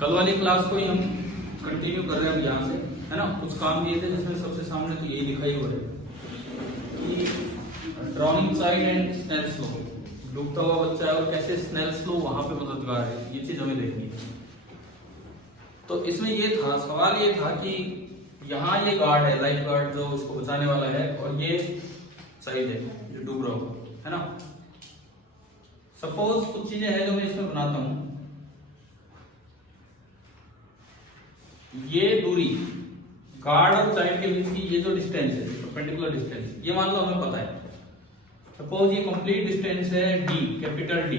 कल वाली क्लास को ही हम कंटिन्यू कर रहे हैं यहाँ से, है ना। कुछ काम दिए थे जिसमें सबसे सामने तो यही लिखा ही हुआ है कि drawing side and Snell's law, डूबता हुआ बच्चा है और कैसे स्नेल्स लॉ वहां पे मददगार है, ये चीज हमें देखनी है। तो इसमें ये था, सवाल ये था कि यहाँ ये गार्ड है, लाइफ गार्ड जो उसको बचाने वाला है, और ये साइड है जो डूब रहा होगा, है ना। सपोज कुछ चीजें हैं जो मैं इसमें बनाता हूं, ये दूरी गार्ड और चाइल्ड के बीच की ये जो डिस्टेंस है, परपेंडिकुलर डिस्टेंस, ये मान लो हमें पता है। सपोज ये कंप्लीट डिस्टेंस है डी, कैपिटल डी,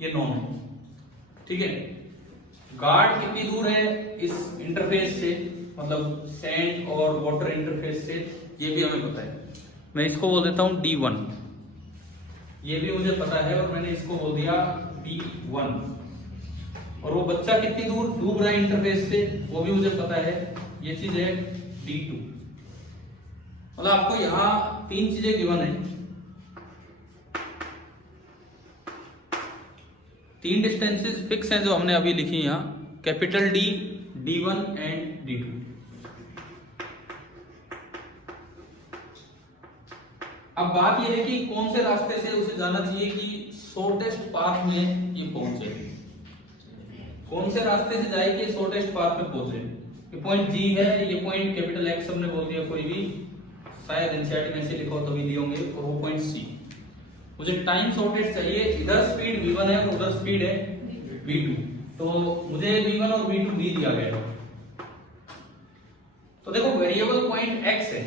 ये नॉन है, ठीक है। गार्ड कितनी दूर है इस इंटरफेस से, मतलब सैंड और वाटर इंटरफेस से, ये भी हमें पता है। मैं इसको बोल देता हूं D1, ये भी मुझे पता है, और मैंने इसको बोल दिया D1। और वो बच्चा कितनी दूर डूब रहा है इंटरफेस से, वो भी मुझे पता है, ये चीज है D2। मतलब आपको यहां तीन चीजें गिवन है, तीन डिस्टेंसेस फिक्स हैं जो हमने अभी लिखी यहां, capital D, D1 and D2। अब बात यह है कि कौन से रास्ते से उसे जाना चाहिए कि शॉर्टेस्ट पाथ में ये पहुंचे, कौन से रास्ते से जाए कि शॉर्टेस्ट पाथ में पहुंचे। ये पॉइंट G है, ये पॉइंट कैपिटल X हमने बोल दिया, कोई भी शायद एनसीईआरटी में ऐसे लिखा हो तभी दिए होंगे, और वो पॉइंट C। मुझे टाइम शॉर्टेज चाहिए, इधर स्पीड v1 है और उधर स्पीड है v2, तो मुझे v1 और v2 भी दिया गया है। तो देखो वेरिएबल पॉइंट x है,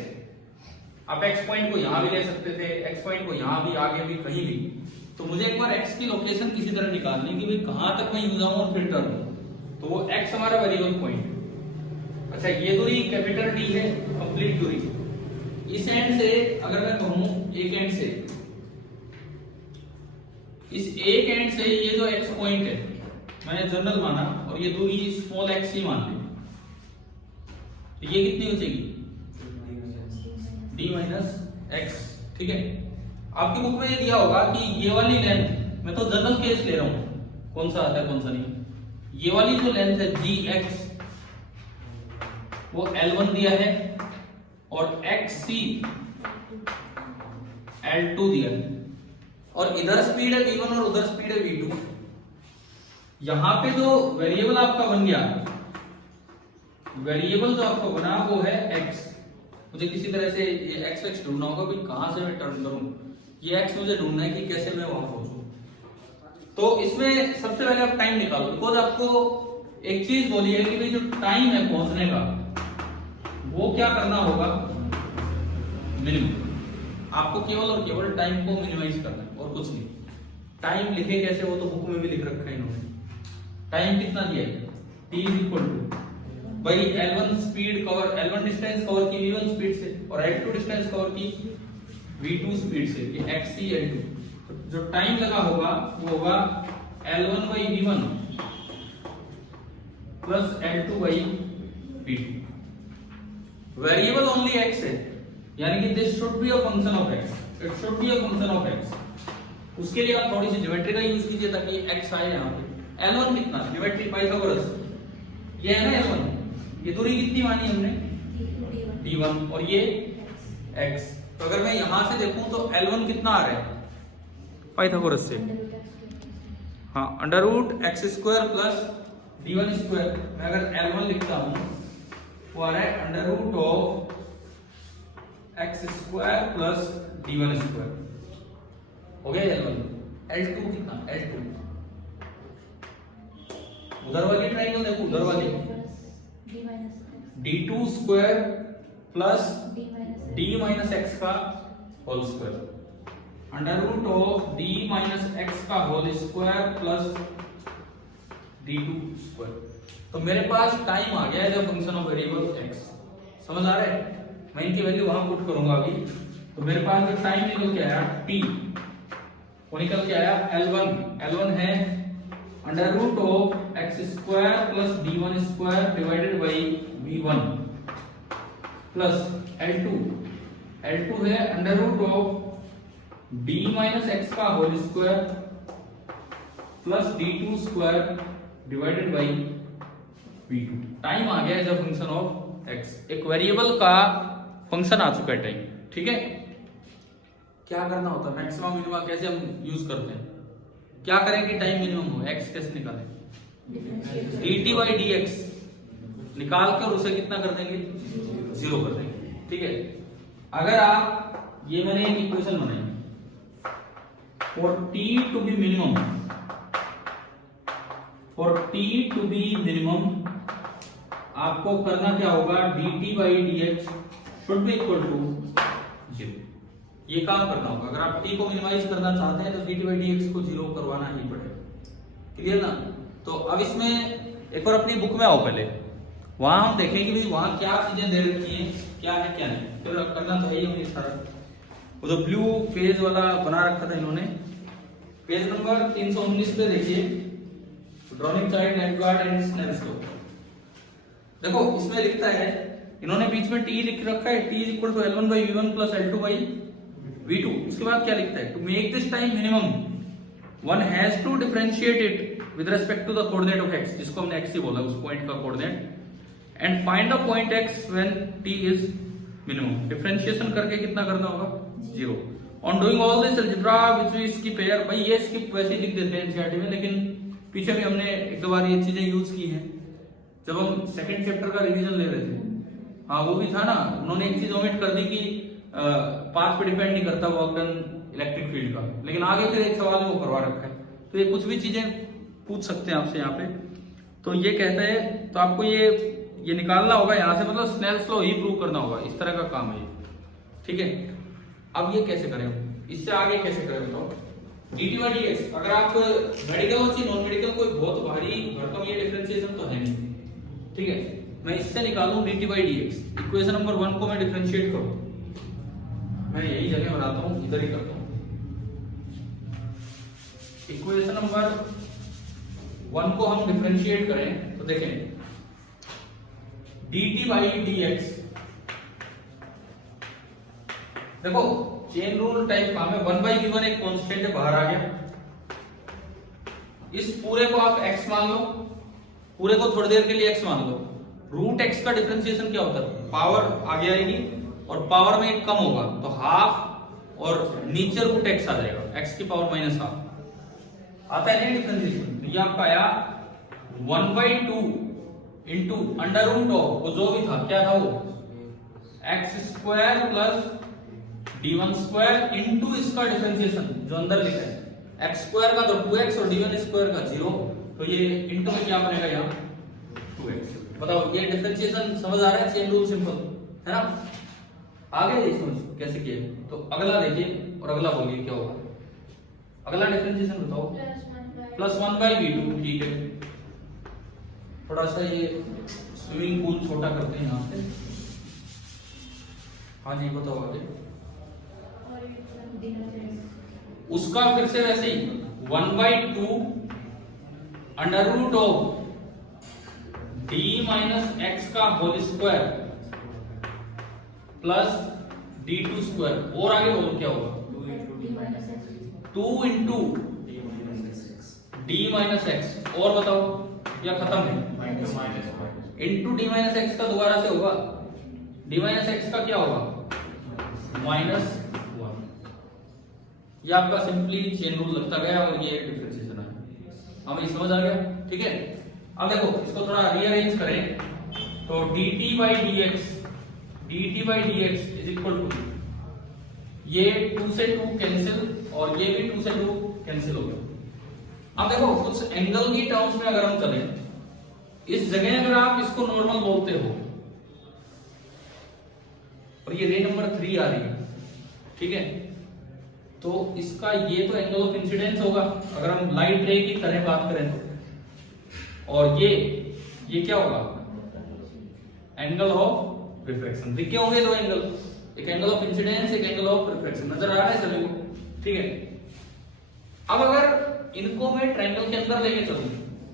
आप x पॉइंट को यहां भी ले सकते थे, x पॉइंट को यहां भी, आगे भी, कहीं भी। तो मुझे एक बार x की लोकेशन किसी तरह निकालनी कि भाई कहां तक मैं यूं जाऊं और फिर टर्न लूं, तो वो x हमारा वेरिएबल पॉइंट। अच्छा, ये दूरी कैपिटल D है, कंप्लीट दूरी। इस एंड से अगर मैं कहूं, एक एंड से, इस एक एंड से ये जो x पॉइंट है मैंने जनरल माना, और ये दूरी स्मॉल x ही मान ली, तो ये कितनी हो जाएगी D माइनस x, ठीक है। आपकी बुक में ये दिया होगा कि ये वाली लेंथ, मैं तो जनरल केस ले रहा हूं, कौन सा आता है कौन सा नहीं, ये वाली जो लेंथ है gx वो L1 दिया है, और xc L2 दिया है, और इधर स्पीड है v1 और उधर स्पीड है v2। यहां पे जो वेरिएबल आपका बन गया, वेरिएबल जो आपको बना वो है x। मुझे किसी तरह से ये x ढूंढना होगा, भाई कहां से मैं टर्न करूं, ये x मुझे ढूंढना है कि कैसे मैं वहां पहुंचूं। तो इसमें सबसे पहले आप टाइम निकालो, बिकॉज आपको एक चीज बोली है कि भाई जो टाइम है पहुंचने का, वो क्या करना होगा, मिनिमम। आपको केवल और केवल टाइम को मिनिमाइज करना है और कुछ नहीं। टाइम लिखे कैसे, वो तो बुक में भी लिख रखा है इन्होंने। टाइम कितना दिया है, t इज इक्वल टू भाई L1 speed cover, L1 distance cover की v1 स्पीड से, और L2 डिस्टेंस कवर की v2 स्पीड से, ये xc L2। जो टाइम लगा होगा वो होगा L1 by v1 plus L2 by v2। Variable only x है, यानी कि this should be a function of x, it should be a function of x। उसके लिए आप थोड़ी सी ज्योमेट्री का यूज कीजिए ताकि x आए यहाँ पे। L1 कितना, ज्योमेट्री पाइथागोरस, ये है ना L1, ये दूरी कितनी मानी हमने D1, और ये x। तो अगर मैं यहां से देखूं तो L1 कितना आ रहा है पाइथागोरस से, हाँ, under root x square plus D1 square. मैं अगर L1 लिखता हूं वो आ रहा है under root of x square plus D1 square, हो गया L1। L2 कितना, L2 उधर वाली ट्रायंगल देखो, उधर वाली D2 square plus D minus x का whole square, under root of D minus x का whole square plus D2 square. तो मेरे पास टाइम आ गया है जो फंक्शन ऑफ वेरिएबल x, समझ आ रहा है। मैं इनकी वैल्यू वहां पुट करूंगा अभी। तो मेरे पास जो टाइम निकल के आया t, वो निकल के आया L1 है under root of x square plus D1 square divided by v1 plus L2 है under root of D minus X का whole square plus D2 square divided by v2। Time आ गया as a function of x, एक variable का function आ चुका है time. ठीक है, क्या करना होता है, मैक्सिमम मिनिमम कैसे हम यूज करते हैं, क्या करें कि टाइम मिनिमम हो, x कैसे निकालें, dt बाई dx निकाल के और उसे कितना कर देंगे, 0 कर देंगे। ठीक है, अगर आप ये मैंने एक इक्वेशन बनाई, for t to be minimum, for t to be minimum आपको करना क्या होगा, dt by dx should be equal to 0। ये काम करना होगा। अगर आप t को मिनिमाइज करना चाहते हैं तो dt बाई dx को 0 करवाना ही पड़ेगा। क्लियर ना? तो अब इसमें एक बार अपनी बुक में आओ, पहले वहां हम देखें कि भाई वहां क्या चीजें दे रखी हैं, क्या है क्या नहीं, फिर करना तो है ही हमें सारा। वो जो ब्लू पेज वाला बना रखा था इन्होंने, पेज नंबर 319 पे देखिए, ड्रॉइंग चाइल्ड लैंडगार्ड एंड स्नेल्सलो। देखो इसमें लिखता है, इन्होंने बीच में t लिख रखा है, t is equal to L1 by V1 plus L2 by V2। उसके बाद क्या लिखता है, to make this time minimum one has to differentiate it with respect to the coordinate of x, जिसको हमने x ही बोला, उस पॉइंट का coordinate, and find the point x when t is minimum. Differentiation करके कितना करना होगा, 0। On doing all this algebra which we skip here, भाई ये स्किप वैसे ही लिख देते हैं एनसीईआरटी में, लेकिन पीछे भी हमने एक दो बार ये चीजें यूज की हैं जब हम सेकंड चैप्टर का रिवीजन ले रहे थे। हाँ वो भी था ना, उन्होंने एक चीज ओमिट कर दी कि पाथ पे डिपेंड नहीं करता वर्क डन इलेक्ट्रिक फील्ड का, लेकिन आगे फिर एक सवाल वो करवा रखा है। तो ये कुछ भी चीजें पूछ सकते हैं आपसे यहाँ पे। तो ये कहता है, तो आपको ये निकालना होगा यहाँ से, मतलब स्नेल्स लॉ ही प्रूव करना होगा, इस तरह का काम है ये। ठीक है, अब ये कैसे करें, इससे आगे कैसे करें बताओ। dt बाई dx, अगर आप मेडिकल हो चाहे नॉन मेडिकल, कोई बहुत भारी भरकम ये डिफरेंशिएशन तो है नहीं। ठीक है, मैं इससे निकालूं dt by dx, equation number 1 को मैं डिफरेंशिएट करूं, मैं यही जगह बनाता हूं, इधर ही करता हूं। इक्वेशन नंबर 1 को हम डिफरेंशिएट करें तो देखें, dt बाई dx, देखो चेन रूल टाइप काम है, 1 बाई v1 एक कांस्टेंट है, बाहर आ गया। इस पूरे को आप x मान लो, पूरे को थोड़ी देर के लिए x मान लो। रूट x का डिफरेंशिएशन क्या होता है, पावर आगे आएगी और पावर में एक कम होगा तो हाफ, और नीचे रूट x आ जाएगा, x की पावर माइनस हाफ आता है ना डिफरेंशिएशन। ये आपका आया 1/2 इंटू अंडर रूट ऑफ, वो जो भी था क्या था वो, x square plus d1 square into इसका डिफरेंशिएशन जो अंदर लिखा है, x स्क्वायर का तो 2x और d1 स्क्वायर का 0, तो ये इंटू में क्या बनेगा यहाँ 2x। बताओ ये डिफरेंशिएशन समझ आ रहा है, चेन रूल सिंपल है ना। आगे देखिए समझ कैसे किए, तो अगला देखिए और अगला बोलिए क्या होगा। अगला डिफरेंशिएशन बताओ, प्लस 1 बाई v2। ठीक है, थोड़ा सा ये स्विमिंग पूल छोटा करते हैं यहाँ से। हाँ जी बताओ आगे। उसका फिर से वैसे ही 1/2 under root of d minus X का whole square plus d2 square, और आगे बोलो क्या होगा, 2 इंटू d माइनस एक्स, और बताओ या खत्म है, इंटू d माइनस एक्स का दोबारा से होगा, d माइनस एक्स का क्या होगा माइनस 1। ये आपका सिंपली चेन रूल लगता गया और ये डिफरेंशिएशन है, हमें समझ आ गया। ठीक है, अब देखो इसको थोड़ा रीअरेंज करें, तो dt by dx is equal to, ये 2 से 2 कैंसिल और ये भी 2 से 2 कैंसिल हो गया। अब देखो कुछ एंगल की टर्म्स में अगर हम चलें, इस जगह अगर आप इसको नॉर्मल बोलते हो और ये रे नंबर 3 आ रही है, ठीक है, तो इसका ये तो एंगल ऑफ इंसिडेंस होगा अगर हम लाइट रे की तरह बात करें तो, और ये क्या होगा, एंगल ऑफ रिफ्रैक्शन। दिखे होंगे दो एंगल, एक एंगल ऑफ इंसिडेंस, एक एंगल ऑफ रिफ्रैक्शन, नजर आ रहा है सभी को। ठीक है, अब अगर इनको मैं ट्रायंगल के अंदर लेके चलूं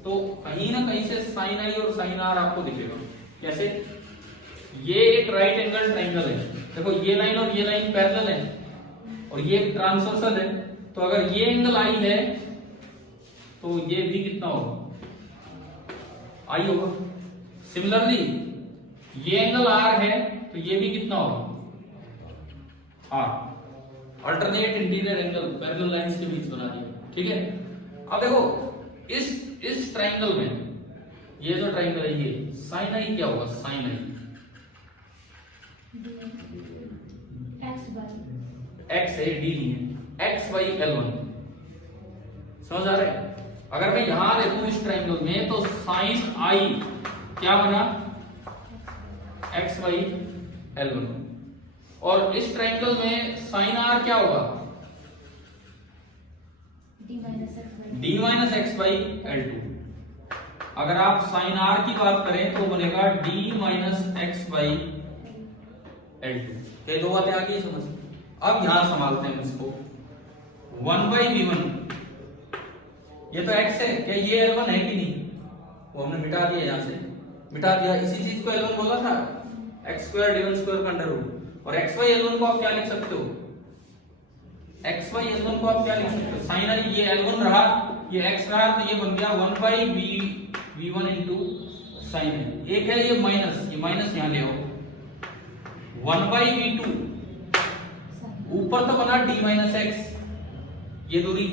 तो कहीं ना कहीं से साइन आई और साइन आर आपको दिखेगा। कैसे, ये एक राइट एंगल ट्रायंगल है, देखो ये लाइन और ये लाइन पैरेलल है और ये ट्रांसवर्सल है, तो अगर ये एंगल आई है तो ये भी कितना होगा आई होगा। सिमिलरली ये एंगल आर है तो ये भी कितना होगा r. Alternate interior angle parallel lines के बीच बना दिया, ठीक है। अब देखो इस ट्रायंगल में ये जो ट्रायंगल है ये साइन आई क्या होगा, साइन आई एक्स है, डी नहीं है, एक्स बाई L1। समझ आ रहा है? अगर मैं यहां देखूं इस ट्रायंगल में तो साइन आई क्या बना, एक्स बाई L1, और इस ट्रायंगल में साइन आर क्या होगा, D minus x by L2। अगर आप साइन आर की बात करें तो बनेगा D minus x by L2। ये दो बातें आ गई समझ। अब यहां संभालते हैं इसको, 1 बाई V1, ये तो x है, क्या ये L1 है कि नहीं, वो हमने मिटा दिया, यहां से मिटा दिया। इसी चीज को L1 बोला था, x स्क्वायर d1 स्क्वायर का अंडर रूट। और x बाई L1 को आप क्या लिख सकते हो, x बाई L1 को आप क्या लिख सकते हो, साइन आई, ये L1 रहा, ये x रहा, तो ये बन गया 1 बाई V1 इंटू साइन आई। एक है ये माइनस यहां ले आओ, 1 बाई V2, ऊपर तो बना d माइनस एक्स, ये दूरी,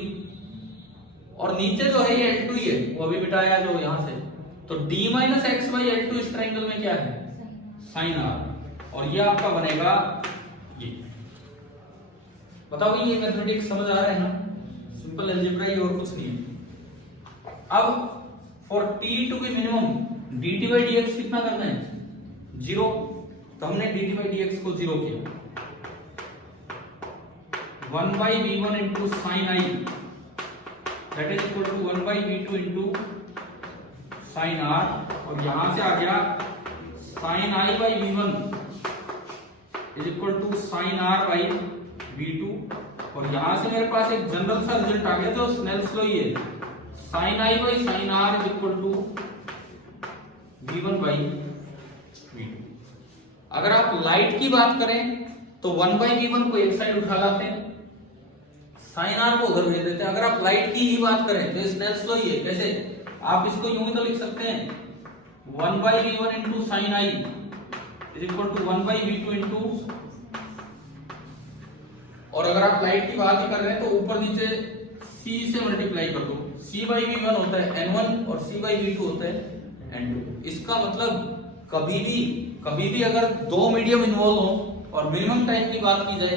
और नीचे जो है ये L2 ही है, वो अभी मिटाया जो यहां से, तो d minus x by L2 इस ट्रायंगल में क्या है, साइन आर, और ये आपका बनेगा ये। बताओ ये मैथमेटिक्स समझ आ रहा है ना, सिंपल अलजेब्रा ही, और कुछ नहीं है। अब for t to be minimum dt by dx कितना करना है, 0, तो हमने dt बाई dx को 0 किया, 1 by V1 into sine i that is equal to 1 by V2 into sine r, और यहां से आ गया sine i by V1 is equal to sine r by V2, और यहां से मेरे पास एक जनरल सा रिजल्ट आ गया जो स्नेल्स लॉ ही है, sine i by sine r is equal to V1 by V2। अगर आप लाइट की बात करें तो 1 बाई V1 को एक साइड उठा लाते हैं, साइन आर को उधर भेज देते हैं। अगर आप लाइट की ही बात करें तो स्नेल्स लॉ ही है, कैसे, आप इसको यूं ही तो लिख सकते हैं, 1 by V1 into sine i is equal to 1 by V2 into, और अगर आप लाइट की बात ही कर रहे हैं तो ऊपर नीचे c से मल्टीप्लाई कर दो, c बाई V1 होता है N1 और c बाई V2 होता है N2। इसका मतलब कभी भी अगर दो मीडियम इन्वॉल्व हो और मिनिमम टाइम की बात की जाए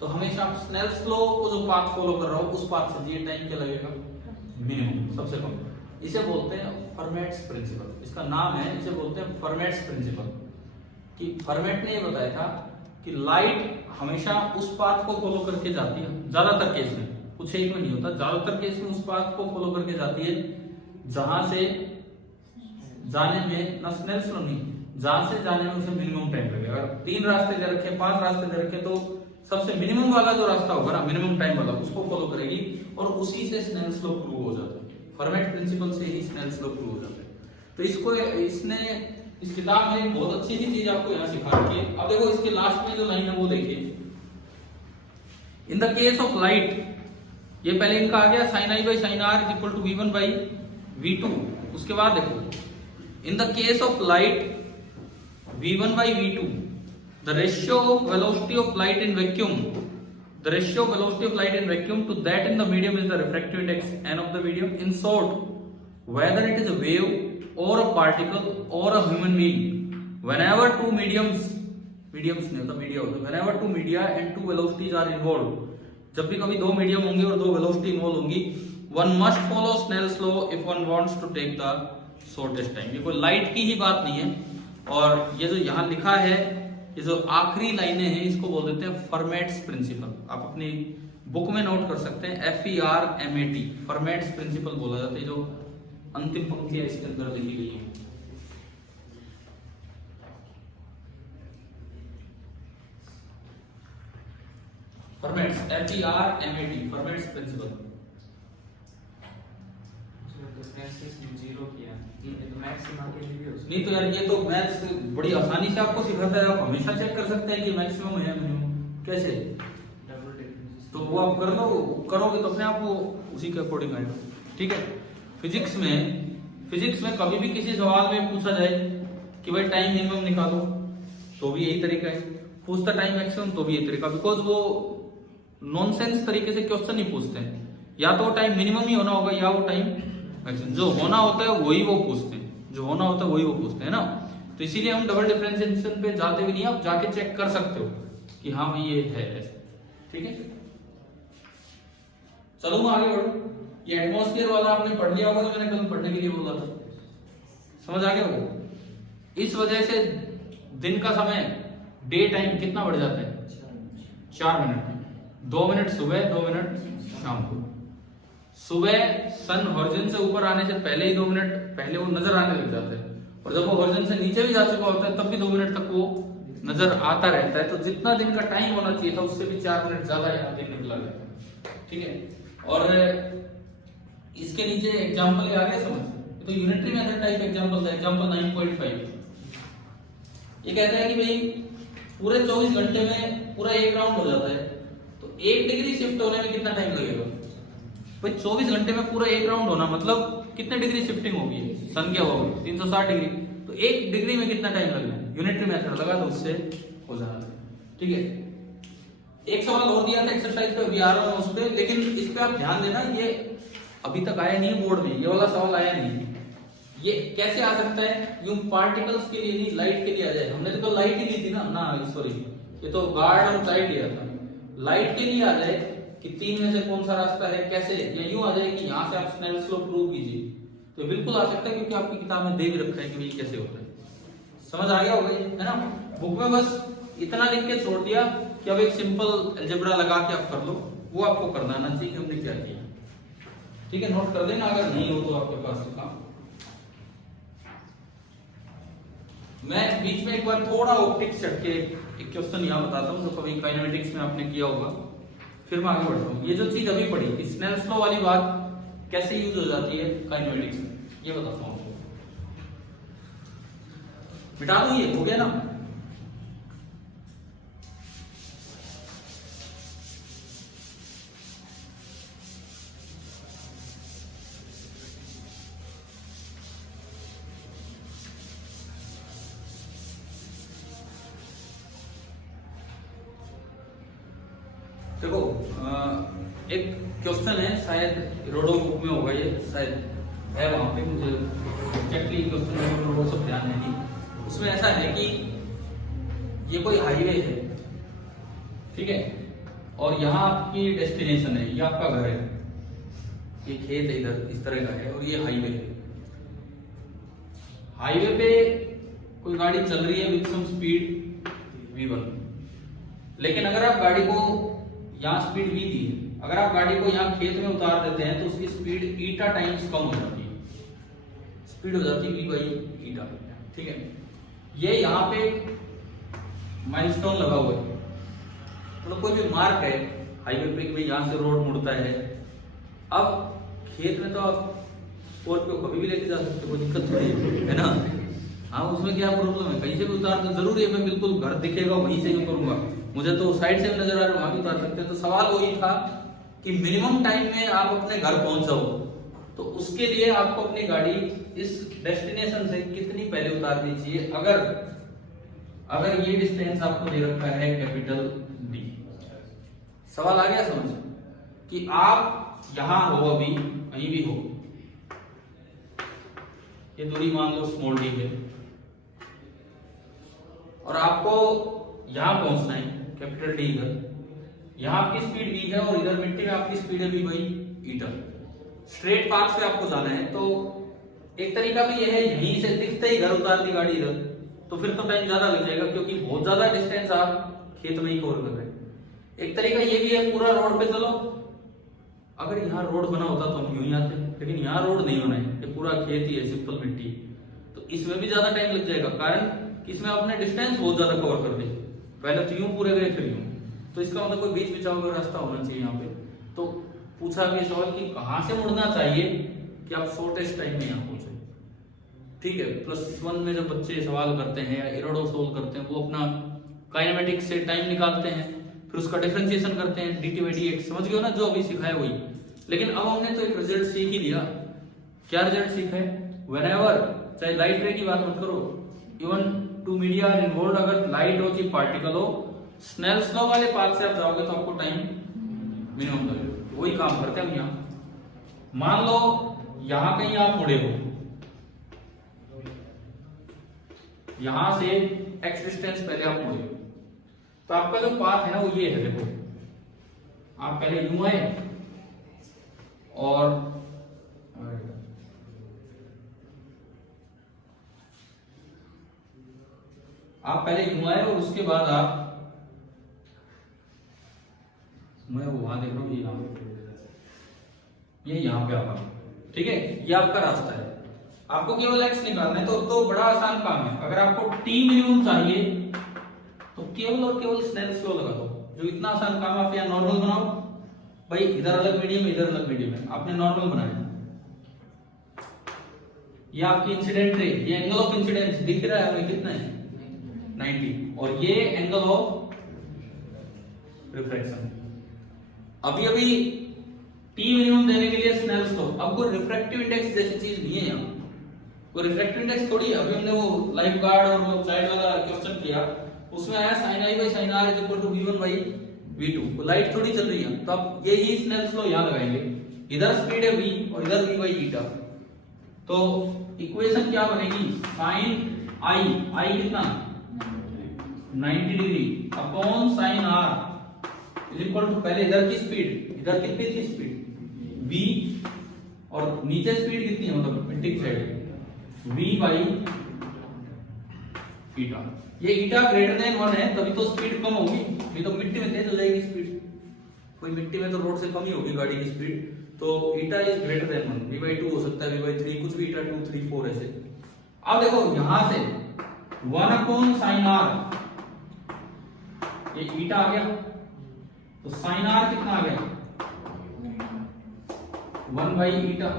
तो हमेशा आप स्नेल्स लॉ को जो पाथ फॉलो कर रहा हो उस पाथ से ये टाइम क्या लगेगा, मिनिमम, सबसे कम। इसे बोलते हैं फर्मेट्स प्रिंसिपल, इसका नाम है, इसे बोलते हैं फर्मेट्स प्रिंसिपल। कि फर्मेट ने ये बताया था कि लाइट हमेशा उस पाथ को फॉलो करके जाती है, ज्यादातर केस में, कुछ एक में नहीं होता, ज्यादातर केस में उस पाथ को फॉलो करके जाती है जहां से जाने में, ना स्नेल्स लॉ नहीं, जहां से जाने में उसे मिनिमम टाइम लगेगा। अगर 3 रास्ते दे रखे, 5 रास्ते दे रखे, तो सबसे मिनिमम वाला जो रास्ता होगा ना, मिनिमम टाइम वाला, उसको फॉलो करेगी, और उसी से स्नेल्स लॉ प्रूव हो जाता है। फर्मेट प्रिंसिपल से ही स्नेल्स लॉ प्रूव हो जाता है। तो इसको इसने इस किताब में बहुत अच्छी सी चीज आपको यहाँ सिखा रखी है। अब देखो इसके लास्ट में जो लाइन है वो देखिए, in the case of light, ये पहले इनका आ गया sine i by sine r is equal to V1 by V2। उसके बाद देखो, in the case of light V1 by V2, the ratio of velocity of light in vacuum, the ratio of velocity of light in vacuum to that in the medium is the refractive index n of the medium. In short, whether it is a wave or a particle or a human being, whenever two mediums नहीं होता, media होता है, whenever two media and two velocities are involved, जब भी कभी दो medium होंगे और दो वेलोसिटी इन्वॉल्व होंगी, one must follow Snell's law if one wants to take the shortest time। ये कोई लाइट की ही बात नहीं है, और ये जो यहाँ लिखा है, ये जो आखिरी लाइनें हैं, इसको बोल देते हैं फर्मेट्स प्रिंसिपल। आप अपनी बुक में नोट कर सकते हैं, FERMAT, फर्मेट्स प्रिंसिपल बोला जाता है। जो अंतिम पंक्तियां इसके अंदर लिखी गई है, फर्मेट्स, FERMAT, फर्मेट्स प्रिंसिपल। नहीं तो यार ये तो मैथ्स बड़ी आसानी से आपको सिखाता है, आप हमेशा चेक कर सकते हैं कि मैक्सिमम है मिनिमम कैसे, तो वो आप कर लो, करोगे तो अपने आप वो उसी के अकॉर्डिंग आएगा। ठीक है, फिजिक्स फिजिक्स में कभी भी किसी सवाल में पूछा जाए कि भाई टाइम मिनिमम निकालो, तो भी यही तरीका है, पूछता टाइम मैक्सिमम तो भी यही तरीका, बिकॉज वो नॉनसेंस तरीके से क्वेश्चन नहीं पूछते हैं, या तो टाइम मिनिमम ही होना होगा या वो टाइम मैक्सिमम, जो होना होता है वही वो पूछते हैं, जो होना होता है वही वो पूछते हैं ना। तो इसीलिए हम डबल डिफरेंशिएशन पे जाते भी नहीं, आप जाके चेक कर सकते हो कि हाँ भाई ये है ऐसे, ठीक है। चलो मैं आगे बढ़ू। ये एटमॉस्फेयर वाला आपने पढ़ लिया होगा, तो मैंने कल पढ़ने के लिए बोला था, समझ आ गया वो। इस वजह से दिन का समय डे टाइम कितना बढ़ जाता है, 4 मिनट, 2 मिनट सुबह 2 मिनट शाम को। सुबह सन हॉरिजन से ऊपर आने से पहले ही 2 मिनट पहले वो नजर आने लग जाता है, और जब वो हॉरिजन से नीचे भी जा चुका होता है तब भी 2 मिनट तक वो नजर आता रहता है। तो जितना दिन का टाइम होना चाहिए था उससे भी 4 मिनट ज्यादा यहाँ दिन निकला गया, ठीक है। और इसके नीचे एग्जाम्पल आ गया समझ, तो यूनिटरी मेथड टाइप एग्जाम्पल था, एग्जाम्पल 9.5। ये कहता है कि भाई पूरे 24 घंटे में पूरा 1 राउंड हो जाता है, तो 1 डिग्री शिफ्ट होने में कितना टाइम लगेगा भाई। 24 घंटे में पूरा 1 राउंड होना मतलब कितने डिग्री शिफ्टिंग होगी, सन क्या होगी 360 डिग्री, तो 1 डिग्री में कितना टाइम लगना है, यूनिटरी मेथड लगा दो उससे हो जाना, ठीक है। एक सवाल और दिया था एक्सरसाइज पे, अभी आ रहा हूं उस पे, लेकिन इस पे आप ध्यान देना, ये अभी तक आया नहीं बोर्ड में, ये वाला सवाल आया नहीं। ये कैसे आ सकता है, यूं पार्टिकल्स के लिए नहीं लाइट के लिए आ जाए, हमने तो कल लाइट ही ली थी ना सॉरी, ये तो गार्ड और लाइट लिया था। लाइट के लिए आ जाए कि 3 में से कौन सा रास्ता है, कैसे, या यूं आ जाए कि यहाँ से आप स्नेल्स लॉ प्रूव कीजिए, तो बिल्कुल आ सकता है, क्योंकि आपकी किताब में दे भी रखा है कि भाई कैसे होता है। समझ आ गया होगा है ना। बुक में बस इतना लिख के छोड़ दिया कि अब एक सिंपल अलजेब्रा लगा के आप कर लो, वो आपको करना आना चाहिए कि हमने क्या किया, ठीक है। नोट कर देना अगर नहीं हो तो आपके पास काम। मैं बीच में एक बार थोड़ा ऑप्टिक्स हट के एक क्वेश्चन यहाँ बताता हूँ, जो कभी काइनेमेटिक्स में आपने किया होगा, फिर मैं आगे बढ़ता हूँ। ये जो चीज अभी पढ़ी थी स्नेल्स लॉ वाली बात कैसे यूज हो जाती है काइनेमेटिक्स में, ये बताता हूँ। मिटा दूं, ये हो गया ना। देखो एक क्वेश्चन है, शायद रोडो बुक में होगा, ये शायद है वहां पे, मुझे एक्जेक्टली क्वेश्चन रोडो सब ध्यान नहीं। उसमें ऐसा है कि ये कोई हाईवे है, ठीक है, और यहाँ आपकी डेस्टिनेशन है, ये आपका घर है, ये खेत है इधर इस तरह का है, और ये हाईवे है। हाईवे पे कोई गाड़ी चल रही है विद सम स्पीड v1, लेकिन अगर आप गाड़ी को यहाँ स्पीड v दी, अगर आप गाड़ी को यहाँ खेत में उतार देते हैं तो उसकी स्पीड ईटा टाइम्स कम हो जाती है, स्पीड हो जाती है v बाई ईटा, ठीक है। ये यहाँ पे माइलस्टोन लगा हुआ है, मतलब कोई भी मार्क है हाईवे पे भाई यहाँ से रोड मुड़ता है। अब खेत में तो आप स्कॉर्पियो कभी भी लेके जा सकते हो, कोई दिक्कत थोड़ी है ना। हाँ उसमें क्या प्रॉब्लम है, कहीं से भी उतार दो, जरूरी है मैं बिल्कुल घर दिखेगा वहीं से ही करूंगा, मुझे तो साइड से भी नजर आ रहा है वहां भी उतार सकते हैं। तो सवाल वही था कि मिनिमम टाइम में आप अपने घर पहुंच जाओ, तो उसके लिए आपको अपनी गाड़ी इस डेस्टिनेशन से कितनी पहले उतारनी चाहिए। अगर ये डिस्टेंस आपको दे रखा है कैपिटल डी, सवाल आ गया समझ कि आप यहां हो, अभी कहीं भी हो, ये दूरी मान लो स्मॉल डी है, और आपको यहां पहुंचना है कैपिटल डी इधर, यहां आपकी स्पीड v है और इधर मिट्टी में आपकी स्पीड है v by eta. Straight path से आपको जाना है, तो एक तरीका भी यह है यहीं से दिखते ही घर उतार दी गाड़ी इधर, तो फिर तो टाइम ज्यादा लग जाएगा क्योंकि बहुत ज्यादा डिस्टेंस आप खेत में ही कवर कर रहे हैं। एक तरीका ये भी है पूरा रोड पे चलो, अगर यहाँ रोड बना होता तो हम यूं ही आते, लेकिन यहाँ रोड नहीं होना है, ये पूरा खेत ही है, सिंपल मिट्टी, तो इसमें भी ज्यादा टाइम लग जाएगा, कारण कि इसमें आपने डिस्टेंस बहुत ज्यादा कवर कर दी, पहले तो यूं पूरे गए फिर यूं, तो इसका मतलब कोई बीच बिचाव का रास्ता होना चाहिए यहाँ पे। तो पूछा भी सवाल कि कहाँ से मुड़ना चाहिए कि आप शॉर्टेस्ट टाइम में यहाँ पहुंचे, ठीक है। +1 में जब बच्चे सवाल करते हैं या एरोडो सोल्व करते हैं, वो अपना काइनेमेटिक्स से टाइम निकालते हैं, फिर उसका डिफरेंशिएशन करते हैं dt बाई dx, समझ गए ना, जो अभी सिखाया वही। लेकिन अब हमने तो एक रिजल्ट सीख ही लिया, क्या रिजल्ट सीखा है व्हेनेवर, चाहे लाइट रे की बात मत करो, even two media are involve, अगर लाइट हो चाहे पार्टिकल हो, स्नेल्स लॉ वाले पाथ से आप जाओगे तो आपको टाइम मिनिमम लगेगा। वही काम करते हैं हम यहाँ। मान लो यहां कहीं आप मुड़े हो, यहां से एक्स डिस्टेंस पहले आप मुड़े, तो आपका जो पाथ है ना वो ये है। देखो आप पहले यूं आए और आप पहले यूं आए और उसके बाद आप, मैं वहां देख रहा हूं, ये यहां पे आप, ठीक है, ये आपका रास्ता है। आपको केवल एक्स निकालना है, तो बड़ा आसान काम है। अगर आपको टी मिनिमम चाहिए तो केवल और केवल स्नेल्स लॉ लगा दो। जो इतना आसान काम, आप यहाँ नॉर्मल बनाओ भाई, इधर अलग मीडियम है, इधर अलग मीडियम है, आपने नॉर्मल बनाया। ये आपकी इंसिडेंट रे, ये एंगल ऑफ इंसिडेंस दिख रहा है हमें कितना है 90, और ये एंगल ऑफ रिफ्रैक्शन। अभी अभी टी मिनिमम देने के लिए स्नेल्स लॉ। अब कोई रिफ्रैक्टिव इंडेक्स जैसी चीज नहीं है यहाँ, कोई रिफ्रैक्टिव इंडेक्स थोड़ी है। अभी हमने वो लाइफ गार्ड और वो साइड वाला क्वेश्चन किया, उसमें आया sin i by sin r is equal to v1 by v2, वो लाइट थोड़ी चल रही है। तो अब यही स्नेल्स लॉ यहाँ लगाएंगे, इधर स्पीड है v और इधर v by eta, तो इक्वेशन क्या बनेगी, sin i कितना 90 degree upon sin r is equal to, पहले इधर की स्पीड, इधर कितनी थी स्पीड v, और नीचे स्पीड कितनी है, मतलब मिट्टी की साइड v बाई ईटा। ये ईटा ग्रेटर देन 1 है तभी तो स्पीड कम होगी, नहीं तो मिट्टी में तेज हो जाएगी स्पीड। कोई मिट्टी में तो रोड से कम ही होगी गाड़ी की स्पीड, तो eta is greater than 1, v by 2 हो सकता है, v by 3, कुछ भी ईटा 2 3 4 ऐसे। अब देखो यहां से 1 अपॉन sin r, ये ईटा आ गया, तो sin r कितना आ गया 1 बाई ईटा।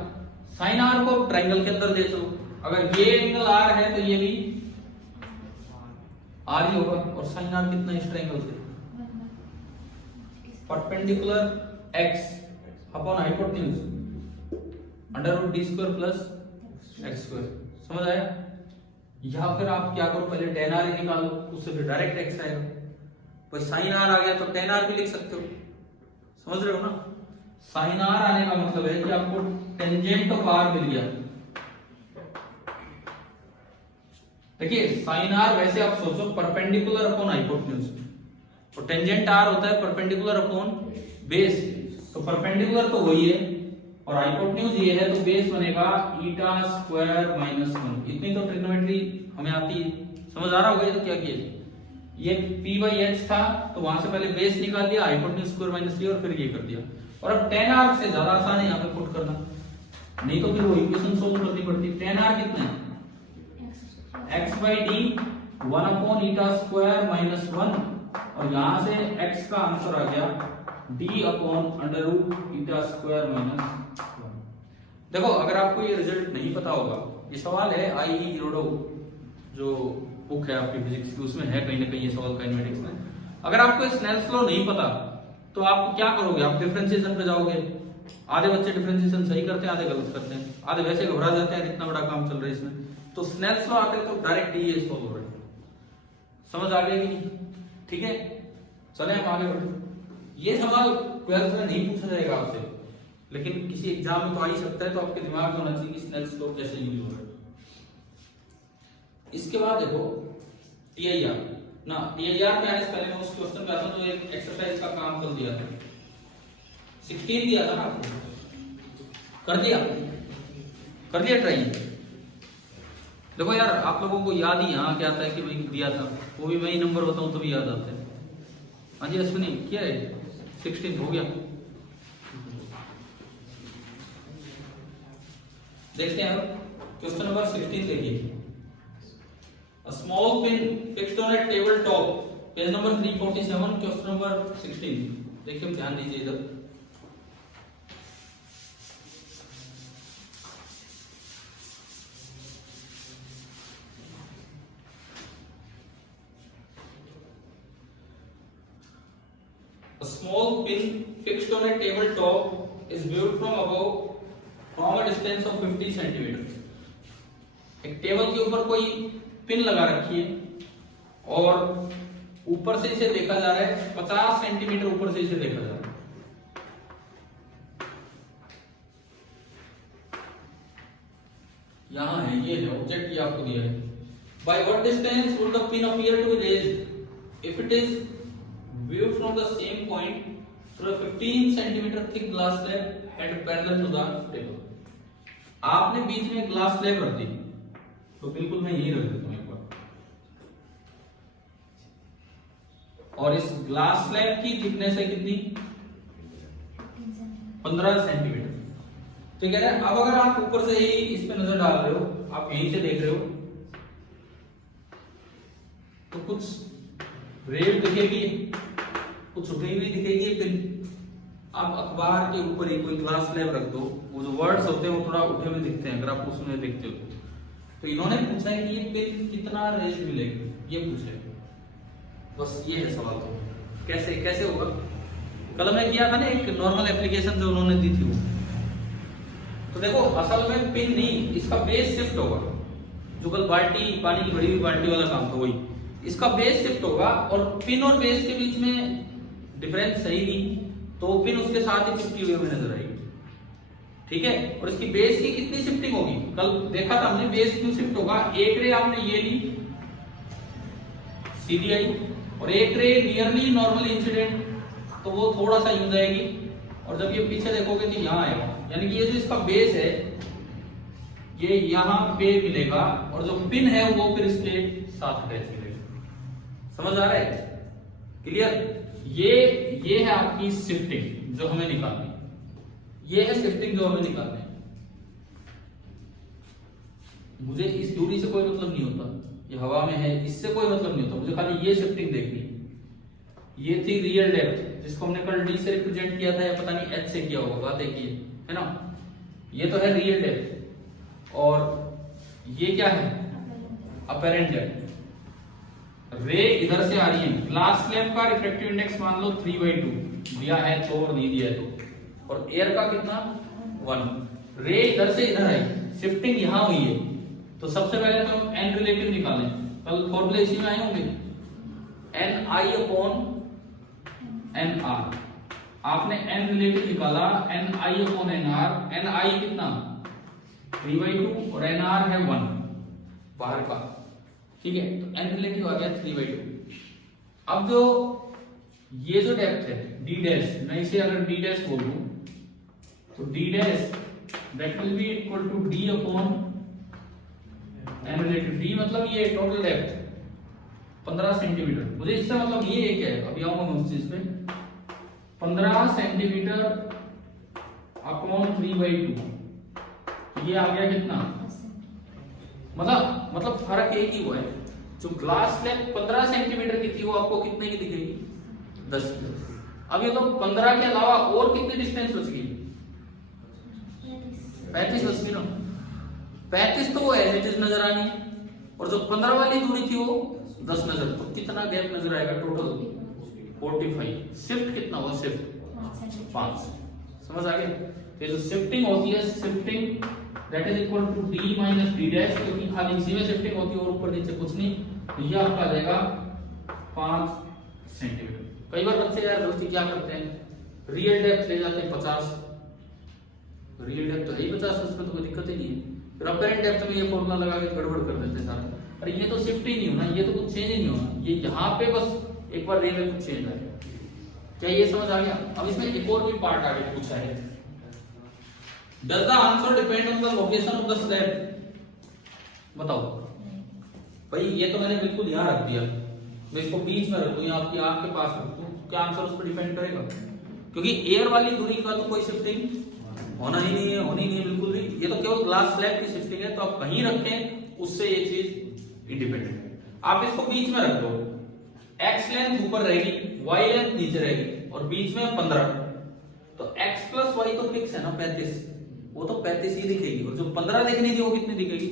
sin r को ट्रायंगल के अंदर दे दो, अगर ये एंगल r है तो ये भी r ही होगा, और sin r कितना इस ट्रायंगल से perpendicular x upon hypotenuse under root d square plus x square. समझ आया? या फिर आप क्या करो, पहले tan r ही निकालो, उससे फिर डायरेक्ट x आएगा। पर sin r आ गया तो tan r भी लिख सकते हो, समझ रहे हो ना? sin r आने का मतलब है कि आपको टेंजेंट ऑफ r मिल गया। देखिए sin r वैसे आप सोचो परपेंडिकुलर अपॉन हाइपोटेन्यूज, और टेंजेंट r होता है परपेंडिकुलर अपॉन बेस, तो परपेंडिकुलर तो वही है और हाइपोटेन्यूज ये है, तो बेस बनेगा ईटा स्क्वायर माइनस 1। इतनी तो ट्रिग्नोमेट्री हमें आती है, समझ आ रहा होगा। ये तो क्या किया, ये p बाई h था तो वहां से पहले बेस निकाल दिया, हाइपोटेन्यूज स्क्वायर माइनस लिया और फिर ये कर दिया। और अब tan r से ज्यादा आसान है यहाँ पे पुट करना, नहीं तो फिर वो इक्वेशन सोल्व करनी पड़ती। tan r कितना है x by d 1 upon eta square minus 1, और यहां से x का आंसर आ गया d अपॉन अंडर रूट ईटा स्क्वायर माइनस 1। देखो अगर आपको ये रिजल्ट नहीं पता होगा, ये सवाल है IE हिरोडो जो बुक है आपकी फिजिक्स की, उसमें है कहीं ना कहीं ये सवाल काइनेमेटिक्स में। अगर आपको स्नेल्स लॉ नहीं पता तो आप क्या करोगे, आप डिफरेंशिएशन पे जाओगे। आधे बच्चे डिफरेंशिएशन सही करते हैं, आधे गलत करते हैं, आधे वैसे घबरा जाते हैं, इतना बड़ा काम चल रहा है इसमें। तो स्नेल्स लॉ आते तो डायरेक्ट ये सॉल्व हो रहा है। समझ आ गई कि ठीक है? चले हम आगे बढ़े। ये सवाल 12th में नहीं पूछा जाएगा आपसे, लेकिन किसी एग्जाम में तो आ ही सकता है, तो आपके दिमाग में होना चाहिए कि स्नेल्स लॉ कैसे यूज हो रहा है। इसके बाद देखो TIR ना, TIR क्या है, पहले मैं उस क्वेश्चन पे आता हूं जो एक एक्सरसाइज का काम कर दिया था, 16 दिया था ना आपको, कर दिया ट्राई। देखो यार आप लोगों को याद ही यहाँ क्या आता है कि भाई दिया था, वो भी मैं ही नंबर बताऊं तो भी याद आता है। हाँ जी अश्विनी क्या है, 16 हो गया। देखते हैं क्वेश्चन नंबर 16 देखिए। A small pin fixed on a table top, page number 347, question number 16। देखिए ध्यान दीजिए इधर। A small pin fixed on a table top is viewed from above from a distance of 50 centimeters. एक table के ऊपर कोई pin लगा रखी है और ऊपर से इसे देखा जा रहा है 50 सेंटीमीटर ऊपर से इसे देखा जा रहा है। यहां है, ये है ऑब्जेक्ट, ये आपको दिया है। By what distance would the pin appear to be raised if it is viewed from the same point through a 15 centimeter thick glass slab head parallel to the table। आपने बीच में ग्लास स्लैब रख दी, तो बिल्कुल मैं यही रख देता हूं एक बार, और इस ग्लास स्लैब की थिकनेस है कितनी, 15 सेंटीमीटर। तो कह रहा है अब अगर आप ऊपर से ही इस पे नजर डाल रहे हो, आप यहीं से देख रहे हो, तो कुछ रेड दिखेगी, कुछ उठी हुई दिखेगी, फिर आप अखबार के ऊपर ही कोई ग्लास स्लैब रख दो, वो जो वर्ड्स होते हैं वो थोड़ा उठे हुए दिखते हैं अगर आप उसमें देखते हो। तो इन्होंने पूछा है कि ये पेन कितना रेज मिलेगी, ये पूछे, बस ये है सवाल। तो कैसे कैसे होगा, कल मैं किया था ना एक नॉर्मल एप्लीकेशन जो उन्होंने दी थी वो। तो देखो असल में पिन नहीं, इसका बेस शिफ्ट होगा, जो कल बाल्टी पानी की भरी हुई बाल्टी वाला काम था वही, इसका बेस शिफ्ट होगा और पिन और बेस के बीच में डिफरेंस सही नहीं, तो पिन उसके साथ ही चिपकी हुई हमें नजर आएगी, ठीक है। और इसकी बेस की कितनी शिफ्टिंग होगी, कल देखा था हमने बेस क्यों शिफ्ट होगा, एक रे आपने ये ली सीधी आई और एक रे नियरली नॉर्मल इंसिडेंट, तो वो थोड़ा सा यूं जाएगी, और जब ये पीछे देखोगे तो यहां आएगा, यानी कि ये जो इसका बेस है ये यहां पे मिलेगा और जो पिन है वो फिर इसके साथ अटैच मिलेगा। समझ आ रहा है, क्लियर। ये है आपकी शिफ्टिंग जो हमें निकालनी, ये है शिफ्टिंग जो हमें निकालनी है। मुझे इस दूरी से कोई मतलब नहीं होता, ये हवा में है इससे कोई मतलब नहीं होता, मुझे खाली ये शिफ्टिंग देखनी। ये थी रियल डेप्थ जिसको हमने कल डी से रिप्रेजेंट किया था, या पता नहीं एच से किया होगा, बात एक ही है ना। ये तो है रियल डेप्थ और ये क्या है अपरेंट डेप्थ। रे इधर से आ रही है, ग्लास स्लैब का रिफ्रैक्टिव इंडेक्स मान लो 3/2 दिया है तो, और नहीं दिया है तो, और एयर का कितना 1। रे इधर से इधर आई, शिफ्टिंग यहां हुई है, तो सबसे पहले तो हम एन रिलेटिव निकालें, कल फॉर्मूले इसी में आए होंगे, एन आई अपॉन एन आर। आपने एन रिलेटिव निकाला, एन आई अपॉन एन आर, एन आई कितना 3/2 और एन आर है 1 बाहर का, ठीक है। तो एन रिलेटिव आ गया 3/2। अब जो ये जो डेप्थ है डी डैश, मैं इसे अगर डी डैश बोल दूं तो D dash that will be equal to D upon N relative. D मतलब ये टोटल डेप्थ 15 सेंटीमीटर, मुझे इससे मतलब ये एक है, अभी आऊंगा मैं उस चीज पे। 15 सेंटीमीटर अपॉन 3/2, ये आ गया कितना, मतलब फर्क एक ही हुआ है, जो ग्लास स्लैब 15 सेंटीमीटर की थी वो आपको कितने की दिखेगी 10 की। अब ये तो 15 के अलावा और कितनी डिस्टेंस बच गई, 35 बच गई ना। 35 तो वो एज इट इज नजर आनी है, और जो 15 वाली दूरी थी वो 10 नजर, तो कितना गैप नजर आएगा टोटल 45। शिफ्ट कितना हुआ, शिफ्ट 5। समझ आ गया। तो जो शिफ्टिंग होती है, shifting that is equal to D minus D dash, क्योंकि खाली इसी में शिफ्टिंग होती है और ऊपर नीचे कुछ नहीं, तो ये आपका आ जाएगा 5 सेंटीमीटर। कई बार बच्चे यार गलती क्या करते हैं, रियल डेप्थ ले जाते हैं 50, रियल डेप्थ तो है ही 50, उसमें तो कोई दिक्कत ही नहीं है, फिर अपरेंट डेप्थ में ये फॉर्मूला लगा के गड़बड़ कर देते हैं सारा। अरे ये तो शिफ्ट ही नहीं होना, ये तो कुछ चेंज ही नहीं होना, ये यहाँ पे बस एक बार रे में कुछ चेंज आएगा। क्या ये समझ आ गया। अब इसमें एक और भी पार्ट आगे पूछा है, does the answer depend on the location of the slab. बताओ भाई, ये तो मैंने बिल्कुल यहाँ रख दिया, मैं इसको बीच में रखूं या आपकी आंख के पास रखूं, क्या आंसर उस पर डिपेंड करेगा, क्योंकि एयर वाली दूरी का तो कोई शिफ्टिंग होना ही नहीं है, होनी नहीं है बिल्कुल भी, ये तो केवल ग्लास स्लैब की शिफ्टिंग है, तो आप कहीं रखें उससे ये चीज इंडिपेंडेंट है। आप इसको बीच में रख दो, एक्स लेंथ ऊपर रहेगी, वाई लेंथ नीचे रहेगी, और बीच में 15, तो एक्स प्लस वाई तो फिक्स है ना 35, वो तो 35 ही दिखेगी, और जो 15 दिखनी थी वो कितनी दिखेगी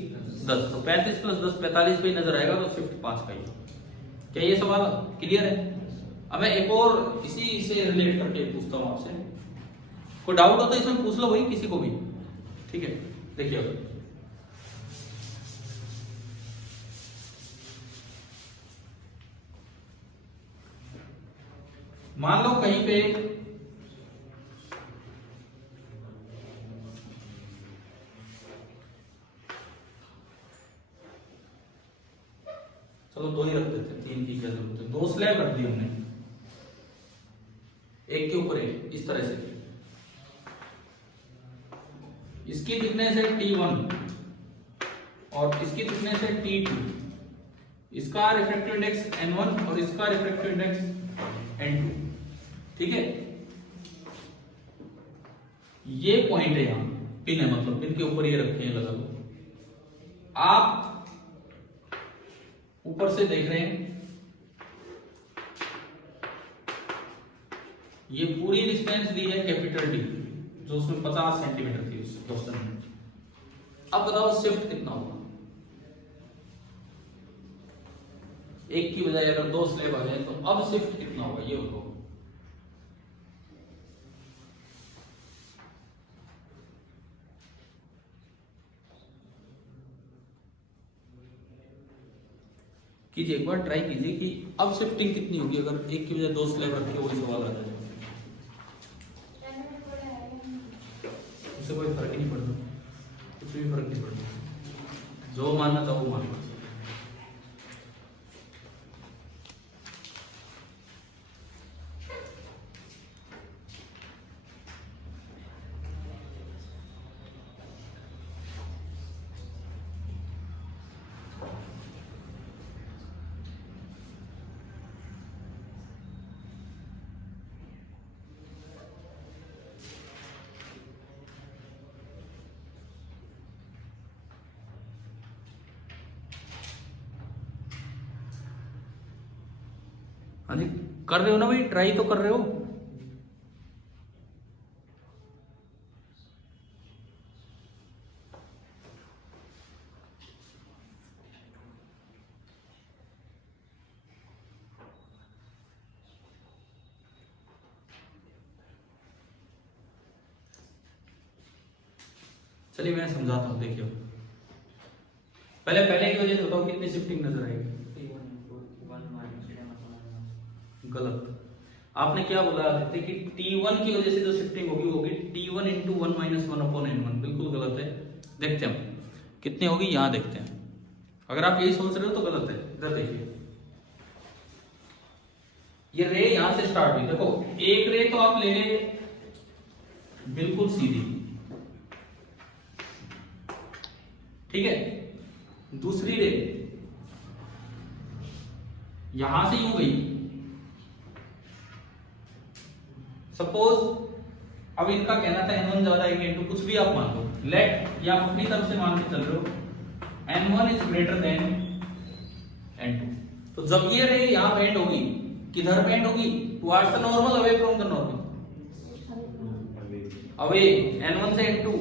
10, तो 35 प्लस 10 45 पे नजर आएगा, तो शिफ्ट 5 का ही। क्या ये सवाल क्लियर है। अब मैं एक और इसी से रिलेट करके पूछता हूं आपसे, कोई डाउट हो तो इसमें पूछ लो भाई किसी को भी, ठीक है। देखिए अब मान लो कहीं पे चलो दो ही रख देते हैं, तीन की क्या जरूरत है, दो स्लैब रख दी हमने एक के ऊपर एक इस तरह से। इसकी थिकनेस है T1 और इसकी थिकनेस है T2। इसका रिफ्रैक्टिव इंडेक्स N1 और इसका रिफ्रैक्टिव इंडेक्स N2। ठीक है, ये पॉइंट है, यहां पिन है, मतलब पिन के ऊपर ये रखे हैं लगा लो। आप ऊपर से देख रहे हैं ये पूरी डिस्टेंस दी है कैपिटल डी, जो उसमें 50 सेंटीमीटर थी उस क्वेश्चन में। अब बताओ शिफ्ट कितना होगा, एक की बजाय अगर दो स्लैब आ जाए तो अब शिफ्ट कितना होगा ये बताओ। कीजिए एक बार ट्राई कीजिए कि अब शिफ्टिंग कितनी होगी अगर एक की बजाय दो स्लैब रखे, वही सवाल आ जाए। उससे कोई फर्क ही नहीं पड़ता, कुछ भी फर्क नहीं पड़ता, जो मानना चाहो वो मानना। हाँ जी, कर रहे हो ना भाई, ट्राई तो कर रहे हो। चलिए मैं समझाता हूं, देखिए पहले की वजह से बताओ कितनी शिफ्टिंग नजर आएगी। गलत, आपने क्या बोला देखते कि T1 की वजह से जो शिफ्टिंग होगी वो होगी T1 into 1 minus 1 upon N1, बिल्कुल गलत है। देखते हैं हम कितनी होगी, यहां देखते हैं। अगर आप यही सोच रहे हो तो गलत है। इधर देखिए, ये रे यहां से स्टार्ट हुई, देखो एक रे तो आप ले ले बिल्कुल सीधी, ठीक है। दूसरी रे यहां से यूं गई, सपोज अब इनका कहना था N1 ज्यादा है कि N2, कुछ भी आप मान लो, लेट या अपनी तरफ से मान के चल रहे हो N1 is greater than N2। तो जब ये रे यहां बेंड होगी, किधर बेंड होगी, towards the normal, away from the normal, away N1 से N2,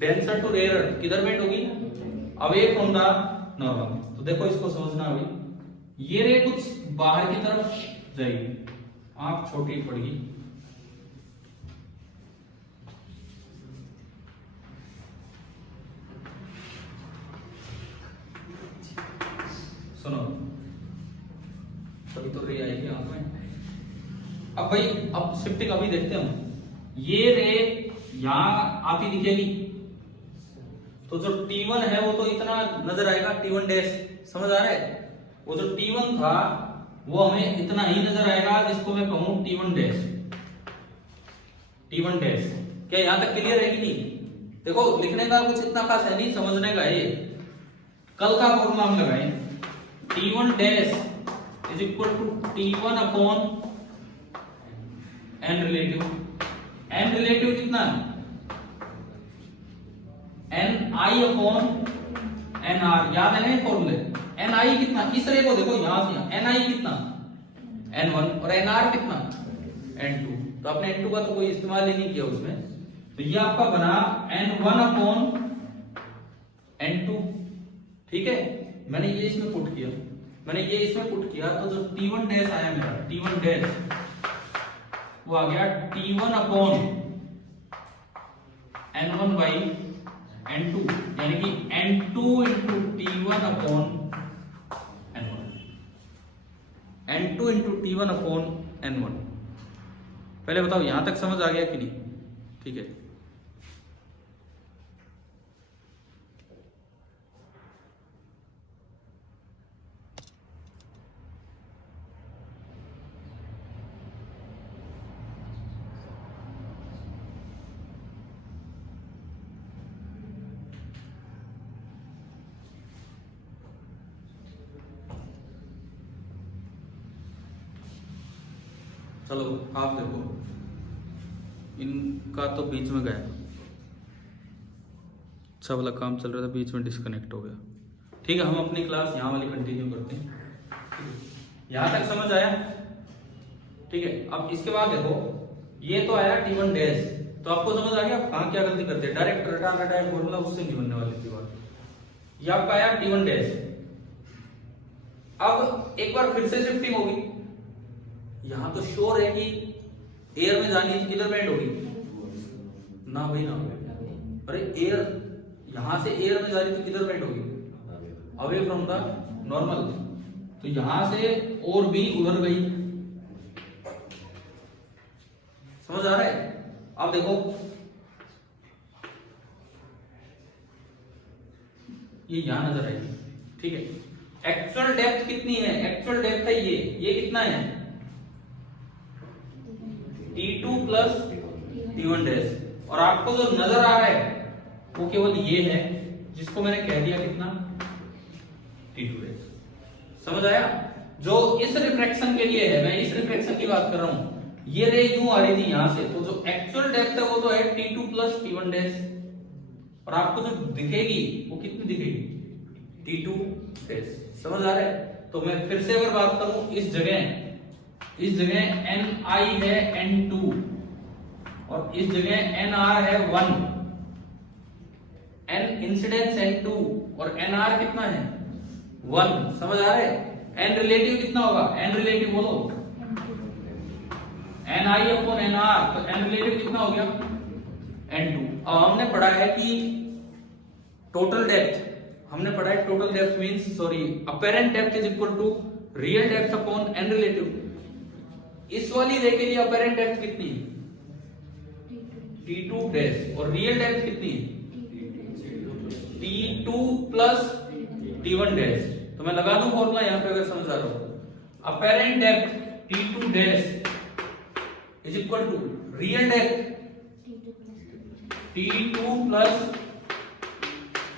डेंसर टू रेयर, किधर बेंड होगी, अवे फ्रॉम द नॉर्मल। तो देखो इसको समझना, अभी ये रे कुछ बाहर की तरफ जाएगी, आंख छोटी पड़ेगी, सुनो तभी तो रे आएगी आंख में। अब भाई अब शिफ्टिंग अभी देखते हैं हम, ये रे यहां आती दिखेगी तो जो T1 है वो तो इतना नजर आएगा, T1 डैश, समझ आ रहा है। वो जो T1 था वो हमें इतना ही नजर आएगा, जिसको मैं कहूं T1 डैश। T1 डैश क्या यहां तक क्लियर है कि नहीं? देखो लिखने का कुछ इतना खास है नहीं, समझने का है। कल का फॉर्मूला हम लगाएं, T1 dash is equal to T1 upon N relative. N relative कितना, Ni अपॉन Nr, याद है ना फॉर्मूले। Ni कितना, इस रे को देखो यहां से Ni कितना N1 और Nr कितना N2। तो आपने N2 का तो कोई इस्तेमाल ही नहीं किया उसमें, तो ये आपका बना N1 अपॉन N2, ठीक है। मैंने ये इसमें पुट किया, तो जो T1 डैश आया मेरा, T1 डैश वो आ गया T1 upon N1 by N2, यानी कि N2 into T1 upon N1, N2 into T1 upon N1। पहले बताओ यहां तक समझ आ गया कि नहीं? ठीक है, चलो आप देखो, इनका तो बीच में गया, अच्छा वाला काम चल रहा था, बीच में डिस्कनेक्ट हो गया। ठीक है, हम अपनी क्लास यहाँ वाली कंटिन्यू करते हैं। यहाँ तक समझ आया? ठीक है, अब इसके बाद देखो, ये तो आया T1 डैश, तो आपको समझ आ गया कहाँ क्या गलती करते हैं, डायरेक्ट रटा रटाया फॉर्मूला उससे नहीं बनने वाली थी बात। ये आपका आया T1 डैश। अब एक बार फिर से शिफ्टिंग होगी, यहां तो श्योर है कि एयर में जानी किधर बेंड होगी ना भाई ना, अरे एयर यहां से एयर में जा रही तो किधर बेंड होगी, अवे फ्रॉम द नॉर्मल, तो यहां से और भी उधर गई। समझ आ रहा है? अब देखो ये यहां नजर आएगी। ठीक है, एक्चुअल डेप्थ कितनी है, एक्चुअल डेप्थ है ये कितना है T2 प्लस T1 डैश, और आपको जो नजर आ रहा है वो केवल ये है जिसको मैंने कह दिया कितना T2 डैश। समझ आया? जो इस रिफ्रैक्शन के लिए है, मैं इस रिफ्रैक्शन की बात कर रहा हूं, ये रे यूं आ रही थी यहां से, तो जो एक्चुअल डेप्थ है वो तो है T2 प्लस T1 डैश, और आपको जो दिखेगी वो कितनी दिखेगी T2 डैश। समझ आ रहा है? तो मैं फिर से अगर बात करूं, इस जगह Ni है N2 और इस जगह Nr है 1, N इंसिडेंस N2 और Nr कितना है 1। समझ आ रहा है? N रिलेटिव कितना होगा, N रिलेटिव बोलो, Ni अपॉन Nr, तो N रिलेटिव कितना हो गया N2। अब हमने पढ़ा है कि total depth means apparent depth is equal to real depth upon N relative. इस वाली रे के लिए अपेरेंट डेप्थ कितनी है T2 डैश, और रियल डेप्थ कितनी है T2 प्लस T1 डैश। तो मैं लगा दूं फॉर्मूला यहां पे अगर समझ आ रहा हो, apparent depth T2 dash is equal to real depth T2 plus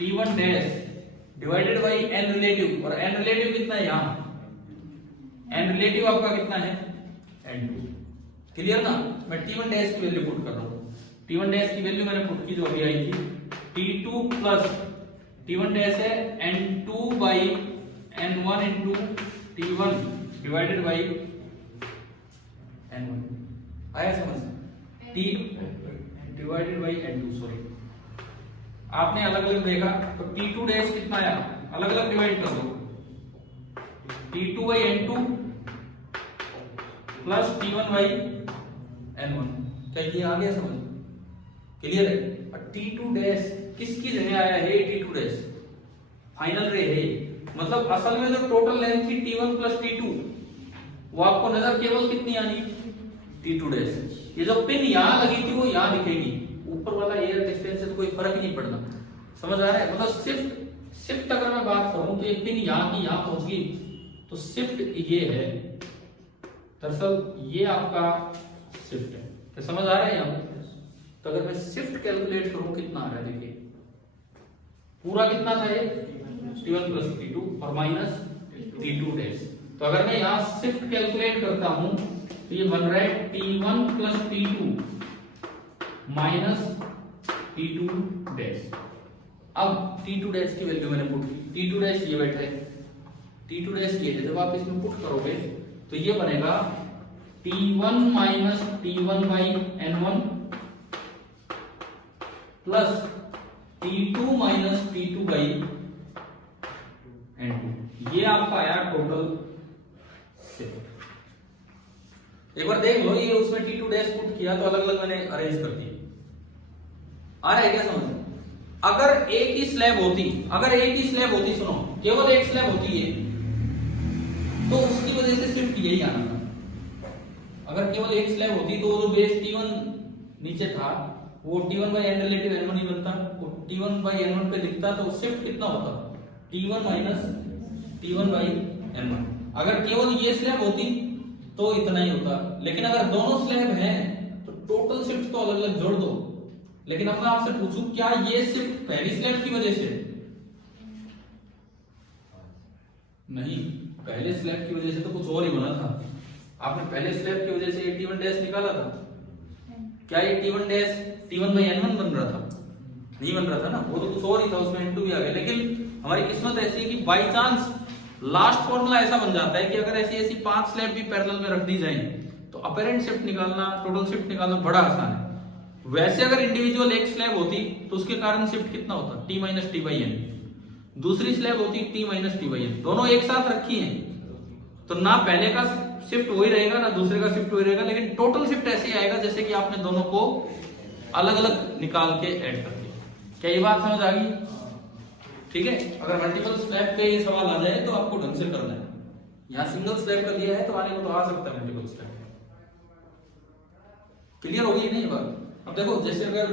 T1 dash divided by N relative, और N रिलेटिव कितना है यहां, N रिलेटिव आपका कितना है N2। क्लियर ना? मैं T1 डैश की वैल्यू पुट कर रहा हूं, T1 डैश की वैल्यू मैंने पुट की जो अभी आई थी, T2 प्लस T1 डैश है N2 by N1 into T1 divided by N1। आया समझ? T divided by N2, sorry आपने अलग अलग देखा, तो T2 डैश कितना आया, अलग अलग डिवाइड कर दो, T2 by N2 plus T1 by N1। क्या ये आ गया समझ? क्लियर है? और T2 डैश किसकी जगह आया है, T2 डैश फाइनल रे है, मतलब असल में जो टोटल लेंथ थी T1 प्लस T2 वो आपको नजर केवल कितनी आनी T2 डैश। ये जो पिन यहां लगी थी वो यहां दिखेगी, ऊपर वाला एयर डिस्टेंस से तो कोई फर्क ही नहीं पड़ना। समझ आ रहा है? मतलब शिफ्ट अगर मैं बात करूं तो एक पिन यहां की यहां पहुंच गई, तो शिफ्ट ये है, दरअसल ये आपका शिफ्ट है। तो समझ आ रहा है यहाँ? तो अगर मैं शिफ्ट कैलकुलेट करूं कितना आ रहा है, देखिए पूरा कितना था ये T1 प्लस T2 और माइनस T2 डैश। तो अगर मैं यहाँ शिफ्ट कैलकुलेट करता हूं तो ये बन रहा है T1 plus T2 minus T2 dash. अब T2 डैश की वैल्यू मैंने पुट की, T2 डैश ये बैठा है, T2 डैश ये है, जब आप इसमें पुट करोगे तो ये बनेगा T1 minus T1 by N1 plus T2 minus T2 by N2। ये आपका आया टोटल शिफ्ट। एक बार देख लो, ये उसमें T2 डैश पुट किया तो अलग अलग मैंने अरेंज कर दिए। आ रहा है क्या समझ? अगर एक ही स्लैब होती, सुनो, केवल एक स्लैब होती है तो उसकी वजह से सिर्फ यही आना था। अगर केवल एक स्लैब होती तो वो जो बेस T1 नीचे था वो T1 by n relative n1 ही बनता, वो T1 बाई n1 पे दिखता तो शिफ्ट कितना होता, T1 minus T1 by n1। अगर केवल ये स्लैब होती तो इतना ही होता, लेकिन अगर दोनों स्लैब हैं तो टोटल शिफ्ट तो अलग अलग जोड़ दो। लेकिन अब मैं आपसे पूछूं क्या ये सिर्फ पहली स्लैब की वजह से? नहीं, पहले स्लैब की वजह से तो कुछ और ही बना था। आपने पहले स्लैब की वजह से T1 डैश निकाला था, क्या ये T1 dash T1 by n1 बन रहा था? नहीं बन रहा था ना, वो तो कुछ और ही था, उसमें n2 भी आ गया। लेकिन हमारी किस्मत ऐसी है कि बाई चांस लास्ट फॉर्मूला ऐसा बन जाता है कि अगर ऐसी ऐसी 5 स्लैब भी पैरेलल में रख दी जाए तो अपरेंट शिफ्ट निकालना, टोटल शिफ्ट निकालना बड़ा आसान है। वैसे अगर इंडिविजुअल एक स्लैब होती तो उसके कारण शिफ्ट कितना होता, T minus T by N. दूसरी स्लैब होती T minus T by N, दोनों एक साथ रखी है तो ना पहले का शिफ्ट वही रहेगा ना दूसरे का शिफ्ट वही रहेगा, लेकिन टोटल शिफ्ट ऐसे ही आएगा जैसे कि आपने दोनों को अलग अलग निकाल के ऐड कर दिया। क्या ये बात समझ आ गई? ठीक है, अगर मल्टीपल स्लैब पे ये सवाल आ जाए तो आपको ढंग से करना है। यहाँ सिंगल स्लैब का दिया है तो आने को तो आ सकता है मल्टीपल स्लैब। क्लियर होगी नहीं ये बात? अब देखो जैसे अगर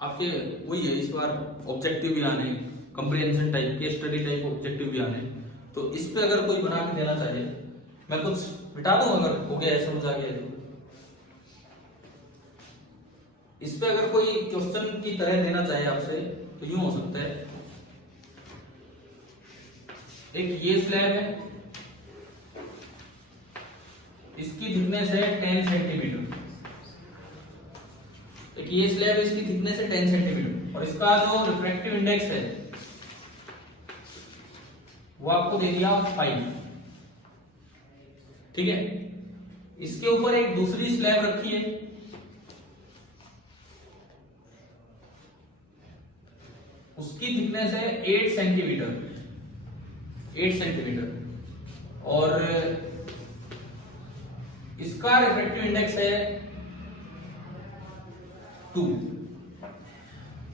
आपके वही है, इस बार ऑब्जेक्टिव भी आने, कंप्रिहेंशन टाइप के स्टडी टाइप ऑब्जेक्टिव भी आने, तो इस पे अगर कोई बना के देना चाहे, मैं कुछ बिठा दूं अगर हो गया समझ आ गया तो। इस पे अगर कोई क्वेश्चन की तरह देना चाहे आपसे तो यूं हो सकता है, एक ये स्लैब है, इसकी थिकनेस है 10 सेंटीमीटर, एक ये स्लैब इसकी थिकनेस है 10 सेंटीमीटर और इसका जो रिफ्रैक्टिव इंडेक्स है वो आपको दे दिया 5। ठीक है, इसके ऊपर एक दूसरी स्लैब रखी है, उसकी थिकनेस है 8 सेंटीमीटर, 8 सेंटीमीटर और इसका रिफ्रैक्टिव इंडेक्स है 2,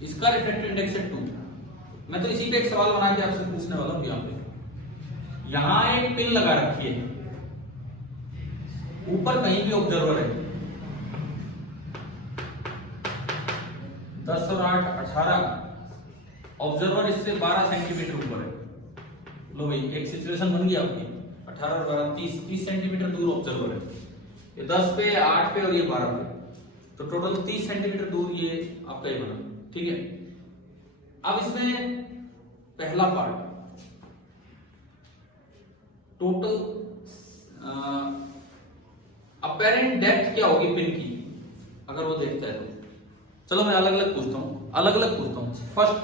इसका रिफ्रैक्टिव इंडेक्स है 2। मैं तो इसी पे एक सवाल बना के आपसे पूछने वाला हूं। यहां एक पिन लगा रखी है, ऊपर कहीं भी ऑब्जर्वर है, 10 और 8 18, ऑब्जर्वर इससे 12 सेंटीमीटर ऊपर है। लो भाई एक सिचुएशन बन गई आपकी, 18 और 12 30 सेंटीमीटर दूर ऑब्जर्वर है, ये 10 पे 8 पे और ये 12 पे, तो टोटल 30 सेंटीमीटर दूर ये आपका ये बना। ठीक है, अब इसमें पहला पार्ट टोटल अपेरेंट डेप्थ क्या होगी पिन की, अगर वो देखता है तो। चलो मैं अलग अलग पूछता हूं, first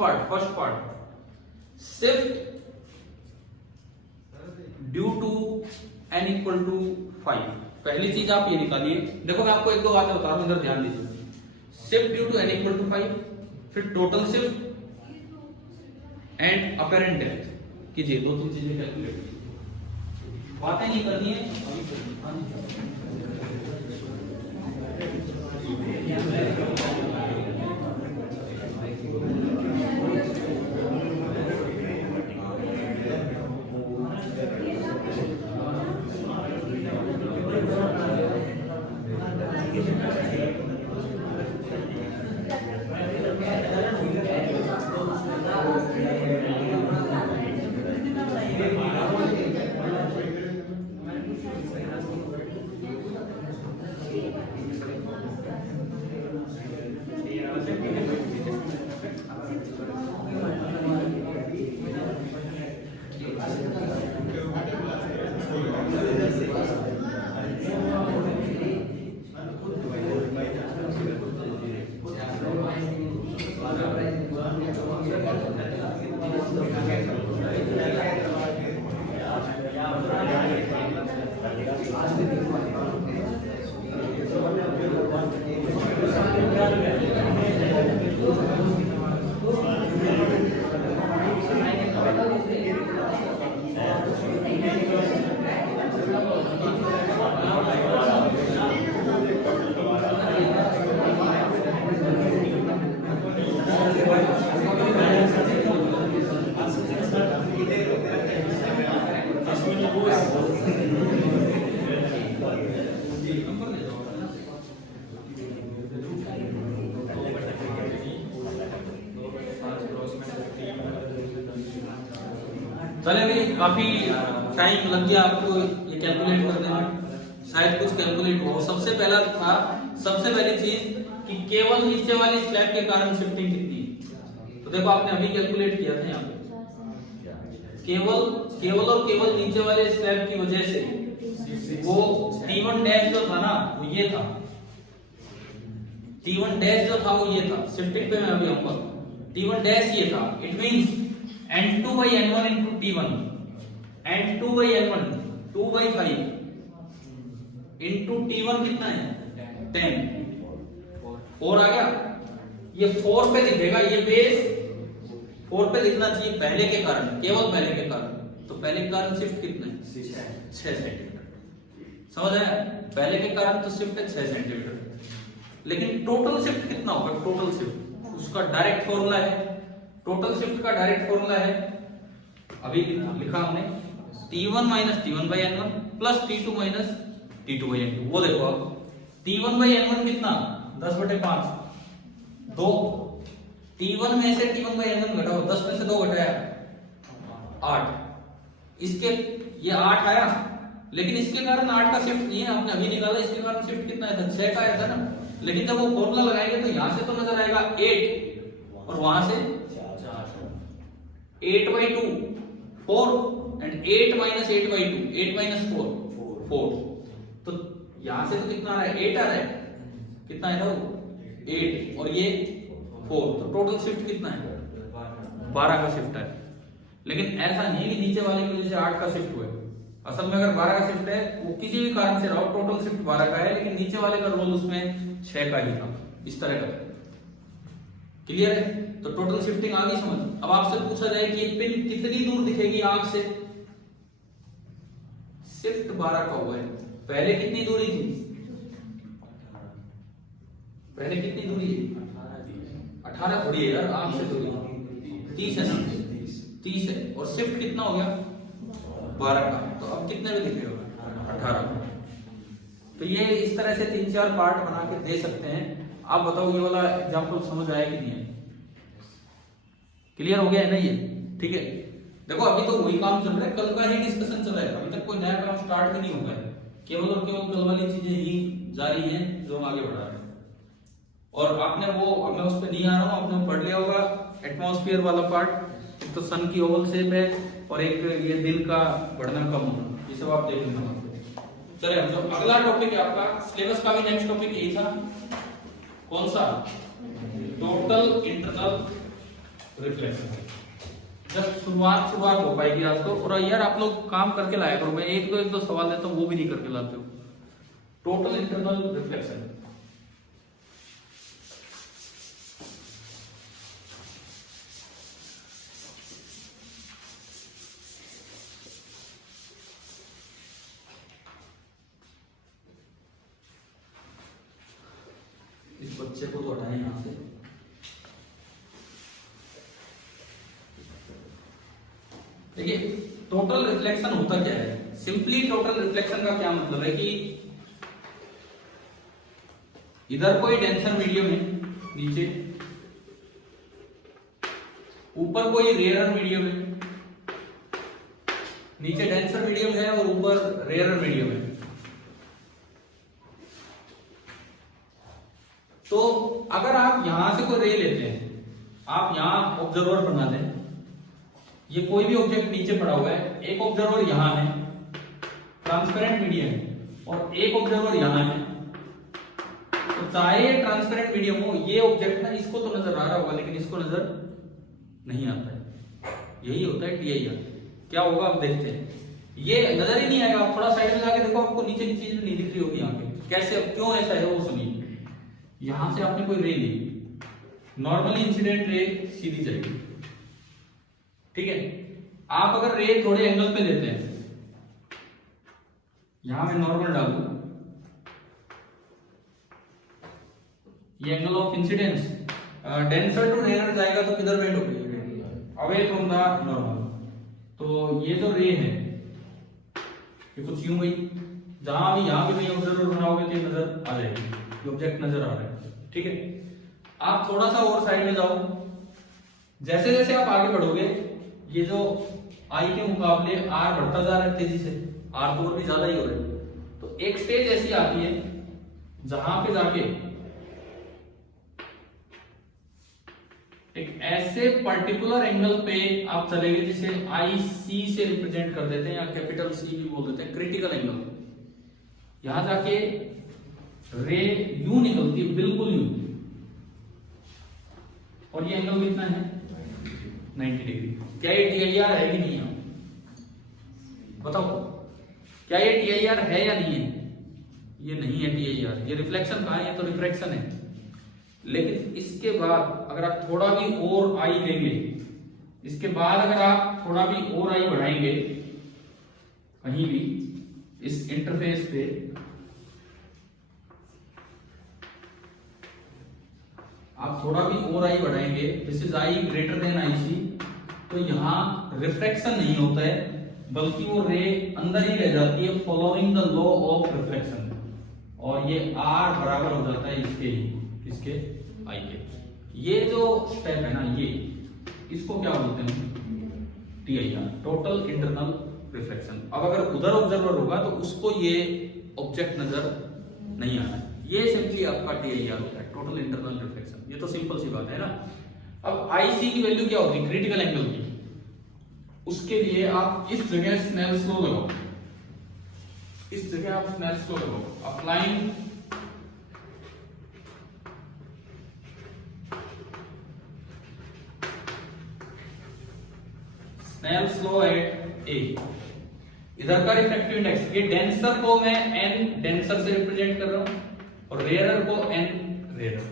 part shift due to n equal to 5। पहली चीज आप ये निकालिए, देखो मैं आपको एक दो बातें बता रहा हूं, इधर ध्यान दीजिए। Shift due to n equal to 5, फिर total shift and apparent depth कीजिए, दो तीन चीजें कैलकुलेट कीजिए, बातें नहीं करनी है चले भाई, काफी टाइम लग गया आपको ये कैलकुलेट करने में, शायद कुछ कैलकुलेट हो। सबसे पहली चीज कि केवल नीचे वाली स्लैब के कारण शिफ्टिंग कितनी है। तो देखो आपने अभी कैलकुलेट किया था यहाँ पे, केवल नीचे वाले स्लैब की वजह से वो T1 डैश जो था ना वो ये था, T1 डैश जो था वो ये था। शिफ्टिंग पे मैं अभी आऊंगा। T1 डैश ये था, it means N2 by N1 into T1, N2 by N1 2/5 into T1 कितना है 10, 4 आ गया। ये 4 पे दिखेगा, ये बेस 4 पे दिखना चाहिए पहले के कारण, केवल पहले के कारण। तो पहले के कारण शिफ्ट कितना है 6 सेंटीमीटर, समझ आया। पहले के कारण तो शिफ्ट है 6 सेंटीमीटर, लेकिन टोटल शिफ्ट कितना होगा, टोटल शिफ्ट उसका डायरेक्ट फॉर्मूला है, टोटल शिफ्ट का डायरेक्ट फॉर्मूला है अभी लिखा हमने, T1 minus T1 by N1 plus T2 minus T2 by N2। वो देखो अब T1 by N1 कितना 10/5, 2। T1 में से T1 by N1 घटाओ, 10 में से 2 घटाया 8, इसके ये 8 आया, लेकिन इसके कारण 8 का शिफ्ट नहीं है, आपने अभी निकाला। इसके कारण शिफ्ट कितना आया था 6 का आया था ना, लेकिन जब वो फॉर्मूला लगाएंगे तो यहां से तो नजर आएगा 8 और वहां से 8/2 4 एंड 8 minus 8/2 8 minus 4 तो यहां से तो कितना आ रहा है 8 आ रहा है, कितना है वो 8 और ये 4, तो टोटल शिफ्ट कितना है 12 का शिफ्ट है। लेकिन ऐसा नहीं कि नीचे वाले की वजह से 8 का शिफ्ट हुआ है। असल में अगर 12 का शिफ्ट है वो किसी भी कारण से रहो, टोटल शिफ्ट 12 का है, लेकिन नीचे वाले का रोल उसमें 6 का ही था, इस तरह का। क्लियर है? तो टोटल शिफ्टिंग आ गई समझ। अब आपसे पूछा जाए कि ये पिन कितनी दूर दिखेगी आंख से, शिफ्ट 12 का हुआ है, पहले कितनी दूरी थी, पहले कितनी दूरी है 18 थोड़ी है यार, आंख से दूरी 30 है ना, 30 है, और शिफ्ट कितना हो गया 12 का, तो अब कितने में दिखेगा 18। तो ये इस तरह से 3-4 पार्ट बना के दे सकते हैं। आप बताओ ये वाला एग्जांपल समझ आया कि नहीं है, क्लियर हो गया है ना ये, ठीक है। देखो अभी तो वही काम चल रहा है, कल का ही डिस्कशन चल रहा है, अभी तक कोई नया काम स्टार्ट भी नहीं हुआ है, केवल और केवल कल वाली चीजें ही जारी हैं जो हम आगे बढ़ा रहे हैं। और आपने वो, अब मैं उस पर नहीं आ रहा हूँ, आपने पढ़ लिया होगा एटमॉस्फेयर वाला पार्ट, एक तो सन की ओवल शेप है और एक ये दिन का बढ़ना कम होना, ये सब आप देख लेना। चलिए हम जो अगला टॉपिक है आपका सिलेबस का भी नेक्स्ट टॉपिक यही था, कौन सा, टोटल इंटरनल रिफ्लेक्शन। जब शुरुआत हो पाएगी आज तो, और यार आप लोग काम करके लाया करो, मैं एक दो सवाल देता हूँ वो भी नहीं करके लाते हो। टोटल इंटरनल रिफ्लेक्शन, इस बच्चे को तो हटाएं यहां से। देखिए टोटल रिफ्लेक्शन होता क्या है, सिंपली टोटल रिफ्लेक्शन का क्या मतलब है कि इधर कोई डेंसर मीडियम है, नीचे ऊपर कोई रेयरर मीडियम है, नीचे डेंसर मीडियम है और ऊपर रेयरर मीडियम है। तो अगर आप यहां से कोई रे लेते हैं, आप यहां ऑब्जर्वर बना दें, ये कोई भी ऑब्जेक्ट नीचे पड़ा हुआ है, एक ऑब्जर्वर यहां है ट्रांसपेरेंट मीडियम और एक ऑब्जर्वर यहां है, तो चाहे ट्रांसपेरेंट मीडियम हो, ये ऑब्जेक्ट ना इसको तो नजर आ रहा होगा लेकिन इसको नजर नहीं आता है, यही होता है TIR। क्या होगा आप देखते हैं, ये नजर ही नहीं आएगा। आप थोड़ा साइड में जाके देखो, आपको नीचे की चीज नहीं दिख रही होगी यहाँ पे, कैसे क्यों ऐसा है वो सुनिए। यहां से आपने कोई रे ली, नॉर्मली इंसिडेंट रे सीधी जाएगी, ठीक है। आप अगर रे थोड़े एंगल पे लेते हैं, यहां मैं नॉर्मल डालू, ये angle of incidence denser to rare जाएगा तो किधर बेंड होगी, अवे फ्रॉम द नॉर्मल। तो ये जो रे है ये कुछ यूं गई, जहां भी यहां पे भी ऑब्जर्वर बनाओगे तो नजर आ जाएगी, ऑब्जेक्ट नजर आ रहा है, ठीक है। आप थोड़ा सा और साइड में जाओ, जैसे जैसे आप आगे बढ़ोगे ये जो आई के मुकाबले आर बढ़ता जा रहा है तेजी से, आर तो और भी ज्यादा ही हो रहा है, तो एक स्टेज ऐसी आती है जहां पे जाके एक ऐसे पर्टिकुलर एंगल पे आप चलेंगे जिसे आई सी से रिप्रेजेंट कर देते हैं या कैपिटल सी भी बोल देते हैं, क्रिटिकल एंगल। यहां जाके रे यू निकलती है, बिल्कुल यू, और ये एंगल कितना है 90 डिग्री। क्या ये टीआईआर है कि नहीं है? बताओ, क्या ये टीआईआर है या नहीं है? ये नहीं है टीआईआर, ये रिफ्लेक्शन कहां है? ये तो रिफ्रैक्शन है। लेकिन इसके बाद अगर आप थोड़ा भी और आई लेंगे, इसके बाद अगर आप थोड़ा भी और आई बढ़ाएंगे कहीं भी इस इंटरफेस पे, आप थोड़ा भी और आई बढ़ाएंगे, this is I greater than I C, तो यहां रिफ्रैक्शन नहीं होता है, बल्कि वो रे अंदर ही रह जाती है following the law of reflection, और ये आर बराबर हो जाता है इसके आई के। ये जो स्टेप है ना, ये इसको क्या बोलते हैं? TIR, total internal reflection. अब अगर उधर ऑब्जर्वर होगा तो उसको ये ऑब्जेक्ट नजर नहीं आना है, ये सिंपली आपका टीआईआर होता है, टोटल इंटरनल रिफ्लेक्शन। ये तो सिंपल सी बात है ना। अब आईसी की वैल्यू क्या होती है क्रिटिकल एंगल की? उसके लिए आप इस जगह स्नेल्स लॉ लगाओ, इस जगह आप स्नेल्स लॉ लगाओ, अप्लाइंग स्नेल्स लॉ एट ए। इधर का रिफ्रैक्टिव इंडेक्स, ये डेंसर को मैं एन डेंसर से रिप्रेजेंट कर रहा हूं और रेयरर को एन रेयरर,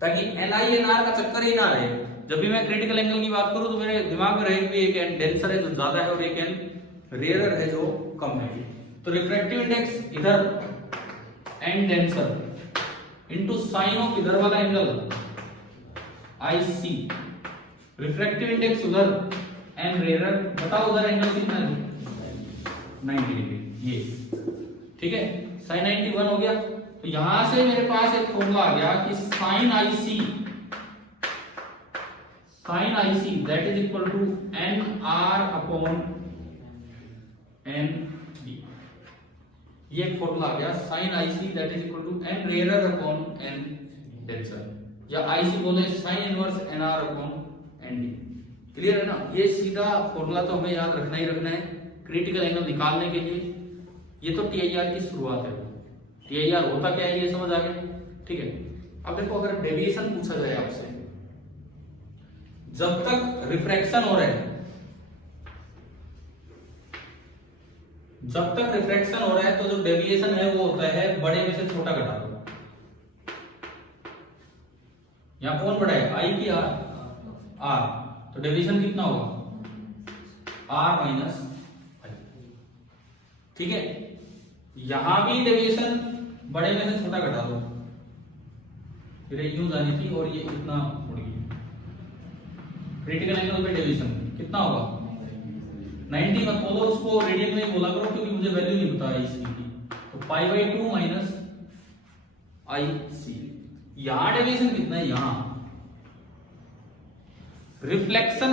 ताकि एन आई एन आर का चक्कर ही ना रहे। जब भी मैं क्रिटिकल एंगल की बात करूं तो मेरे दिमाग में रहेगी एक एन डेंसर है जो ज्यादा है और एक एन रेयरर है जो कम है। तो रिफ्रैक्टिव इंडेक्स इधर N denser into sine of इधर वाला angle i c, refractive index उधर एन रेयरर, बताओ उधर एंगल कितना है 90 डिग्री, ये ठीक है, साइन 91 हो गया। तो यहां से मेरे पास एक फॉर्मूला आ गया कि sine i c that is equal to N R upon N D. ये एक फॉर्मूला आ गया, sine i c that is equal to N rarer upon N denser, या आई सी बोले sine inverse N R upon N D. Clear है ना? ये सीधा फॉर्मूला तो हमें याद रखना ही रखना है क्रिटिकल एंगल निकालने के लिए। ये तो टीआईआर की शुरुआत है। टीआईआर होता क्या है ये समझ आ गया, ठीक है। अब देखो, अगर डेविएशन पूछा जाए आपसे, जब तक रिफ्रैक्शन हो रहा है, जब तक रिफ्रैक्शन हो रहा है तो जो डेविएशन है वो होता है बड़े में से छोटा घटा दो। यहां कौन बड़ा है, आई की आर? आर, तो डेविएशन कितना होगा आर माइनस आई, ठीक है। यहां भी डेविएशन बड़े में से छोटा घटा दो, फिर यूं जानी थी और ये इतना उड़ गई। क्रिटिकल एंगल पे डेविएशन कितना होगा 90, मत बोलो उसको रेडियन में बोला करो क्योंकि मुझे वैल्यू नहीं पता आई सी की। तो पाई बाई 2 माइनस आई सी। यहां डेविएशन कितना है, यहां रिफ्लेक्शन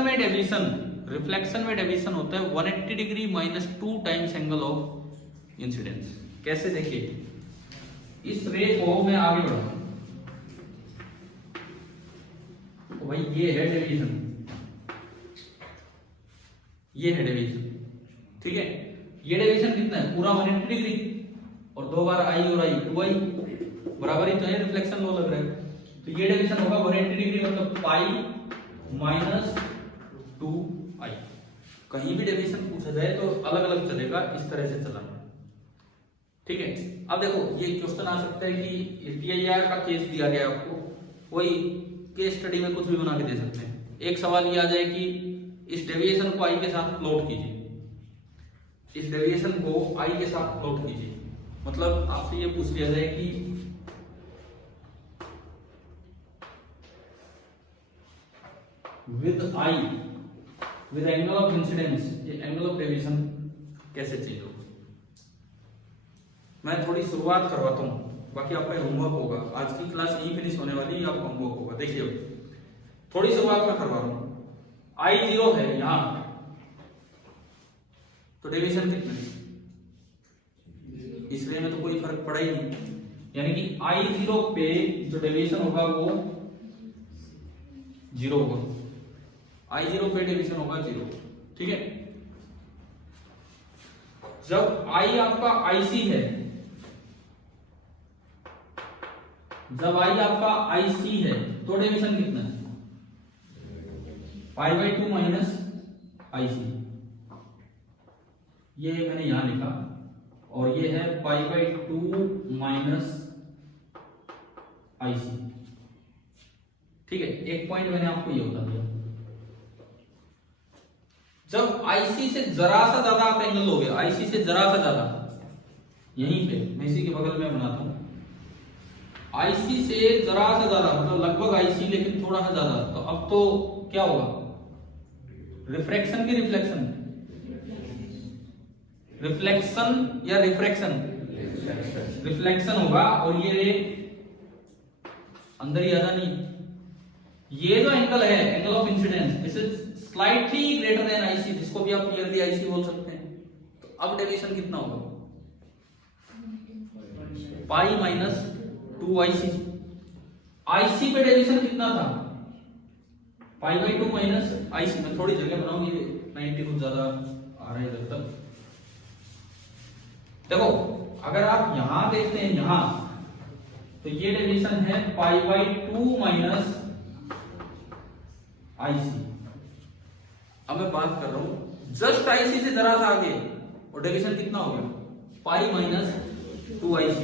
में डेविएशन होता है 180 degree minus 2 times angle of incidence. कैसे देखिए, इस रे को मैं आगे बढ़ाऊं तो भाई ये है डेविएशन, ये है डेविएशन, ठीक है। ये डेविएशन कितना है पूरा 180 डिग्री, और दो बार आई और आई 2i बराबर ही तो है, रिफ्लेक्शन लॉ लग रहा है। तो ये डेविएशन होगा 180 डिग्री मतलब पाई माइनस 2i। कहीं भी डेविएशन पूछा जाए तो अलग अलग चलेगा, इस तरह से चला, ठीक है। अब देखो, ये क्वेश्चन आ सकता है कि टीआईआर का केस दिया गया आपको, कोई केस स्टडी में कुछ भी बना के दे सकते हैं। एक सवाल ये आ जाए कि इस डेविएशन को आई के साथ प्लॉट कीजिए, इस डेविएशन को आई के साथ प्लॉट कीजिए, मतलब आपसे ये पूछ लिया जाए कि with I with angle of incidence ये एंगल ऑफ डेविएशन कैसे चेंज होगा। मैं थोड़ी शुरुआत करवाता हूँ, बाकी आपका होमवर्क होगा। आज की क्लास यही फिनिश होने वाली है, आपका होमवर्क होगा। देखिए थोड़ी शुरुआत में करवा रहा हूँ। I0 है यहाँ, तो डेविएशन कितना है, इसलिए में तो कोई फर्क पड़ा ही नहीं, यानी कि I0 पे जो डेविएशन होगा वो 0 होगा, I0 पे डेविएशन होगा 0, ठीक है। जब I आपका IC है, जब I आपका IC है तो डेविएशन कितना है, π/2 माइनस IC, ये मैंने यहां लिखा, और ये है π/2 माइनस IC, ठीक है। एक पॉइंट मैंने आपको ये बता दिया, जब IC से जरा सा ज्यादा आप एंगल लोगे, IC से जरा सा ज्यादा, यहीं पे मैं इसी के बगल में बनाता हूं, IC से जरा सा ज्यादा मतलब लगभग IC लेकिन थोड़ा सा ज्यादा, तो अब तो क्या होगा, रिफ्रैक्शन की रिफ्लेक्शन, रिफ्लेक्शन या रिफ्रैक्शन, रिफ्लेक्शन होगा, और ये रे अंदर ही आना नहीं, ये जो एंगल है, angle of incidence, this is slightly greater than IC, जिसको भी आप क्लियरली IC बोल सकते हैं। तो अब डेविएशन कितना होगा, π-2 IC, IC पे डेविएशन कितना था, π/2 माइनस IC, मैं थोड़ी जगह बनाऊंगी, 90 कुछ ज्यादा आ रहा है इधर तक। देखो अगर आप यहां देखते हैं यहां, तो ये डेविएशन है π/2 माइनस IC। अब मैं बात कर रहा हूं जस्ट IC से जरा सा आगे, और डेविएशन कितना हो गया, π-2 IC।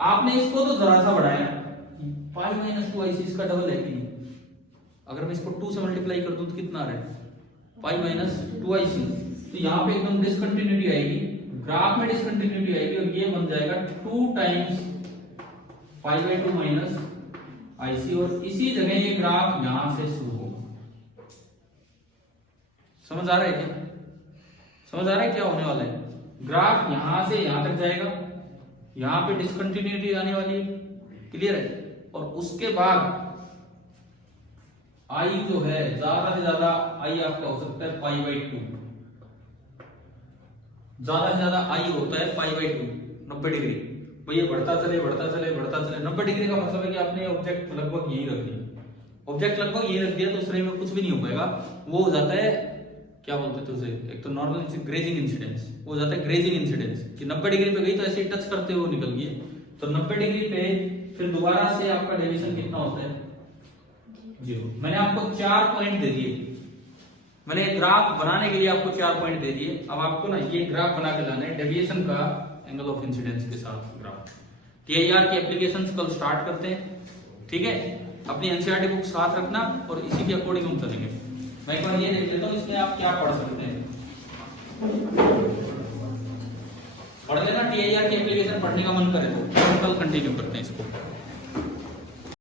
आपने इसको तो जरा सा बढ़ाया, π-2 IC इसका डबल है कि नहीं, अगर मैं इसको 2 से मल्टीप्लाई कर दूं तो कितना आ रहा है, π-2 IC। तो यहाँ पे एकदम डिसकंटिन्यूटी आएगी, ग्राफ में डिसकंटिन्यूटी आएगी, और ये बन जाएगा 2 टाइम्स π/2 माइनस IC, और इसी जगह ये ग्राफ यहां से शुरू होगा। समझ आ रहा है क्या, समझ आ रहा है क्या होने वाला है, ग्राफ यहां से यहां तक जाएगा, यहां पे डिसकंटिन्यूटी आने वाली है, क्लियर है, और उसके बाद I जो है ज्यादा से ज्यादा I आपका हो सकता है π/2, ज्यादा से ज्यादा I होता है π/2, 90 डिग्री। भैया बढ़ता चले बढ़ता चले बढ़ता चले, 90 डिग्री का मतलब है कि आपने ऑब्जेक्ट लगभग यही रख दिया, ऑब्जेक्ट लगभग यही रख दिया, तो उस में कुछ भी नहीं हो पाएगा, वो हो जाता है क्या बोलते थे उसे, एक तो नॉर्मल ग्रेजिंग इंसिडेंस, वो हो जाता है ग्रेजिंग इंसिडेंस, कि 90 डिग्री पे गई तो ऐसे ही टच करते हुए निकल गई, तो 90 डिग्री पे फिर दोबारा से आपका डेविएशन कितना होता है, 0। मैंने आपको 4 पॉइंट दे दिए, मैंने ग्राफ बनाने के लिए आपको 4 पॉइंट दे दिए। अब आपको ना ये ग्राफ बना के लाना है डेविएशन का एंगल ऑफ इंसिडेंस के साथ ग्राफ। TIR के एप्लीकेशंस कल स्टार्ट करते हैं, ठीक है। अपनी NCERT बुक साथ रखना और इसी के अकॉर्डिंग हम चलेंगे। मैं एक बार ये देख लेता हूँ इसमें आप क्या पढ़ सकते हैं, पढ़ लेना। TIR की एप्लीकेशन पढ़ने का मन करे तो कल कंटिन्यू करते हैं इसको।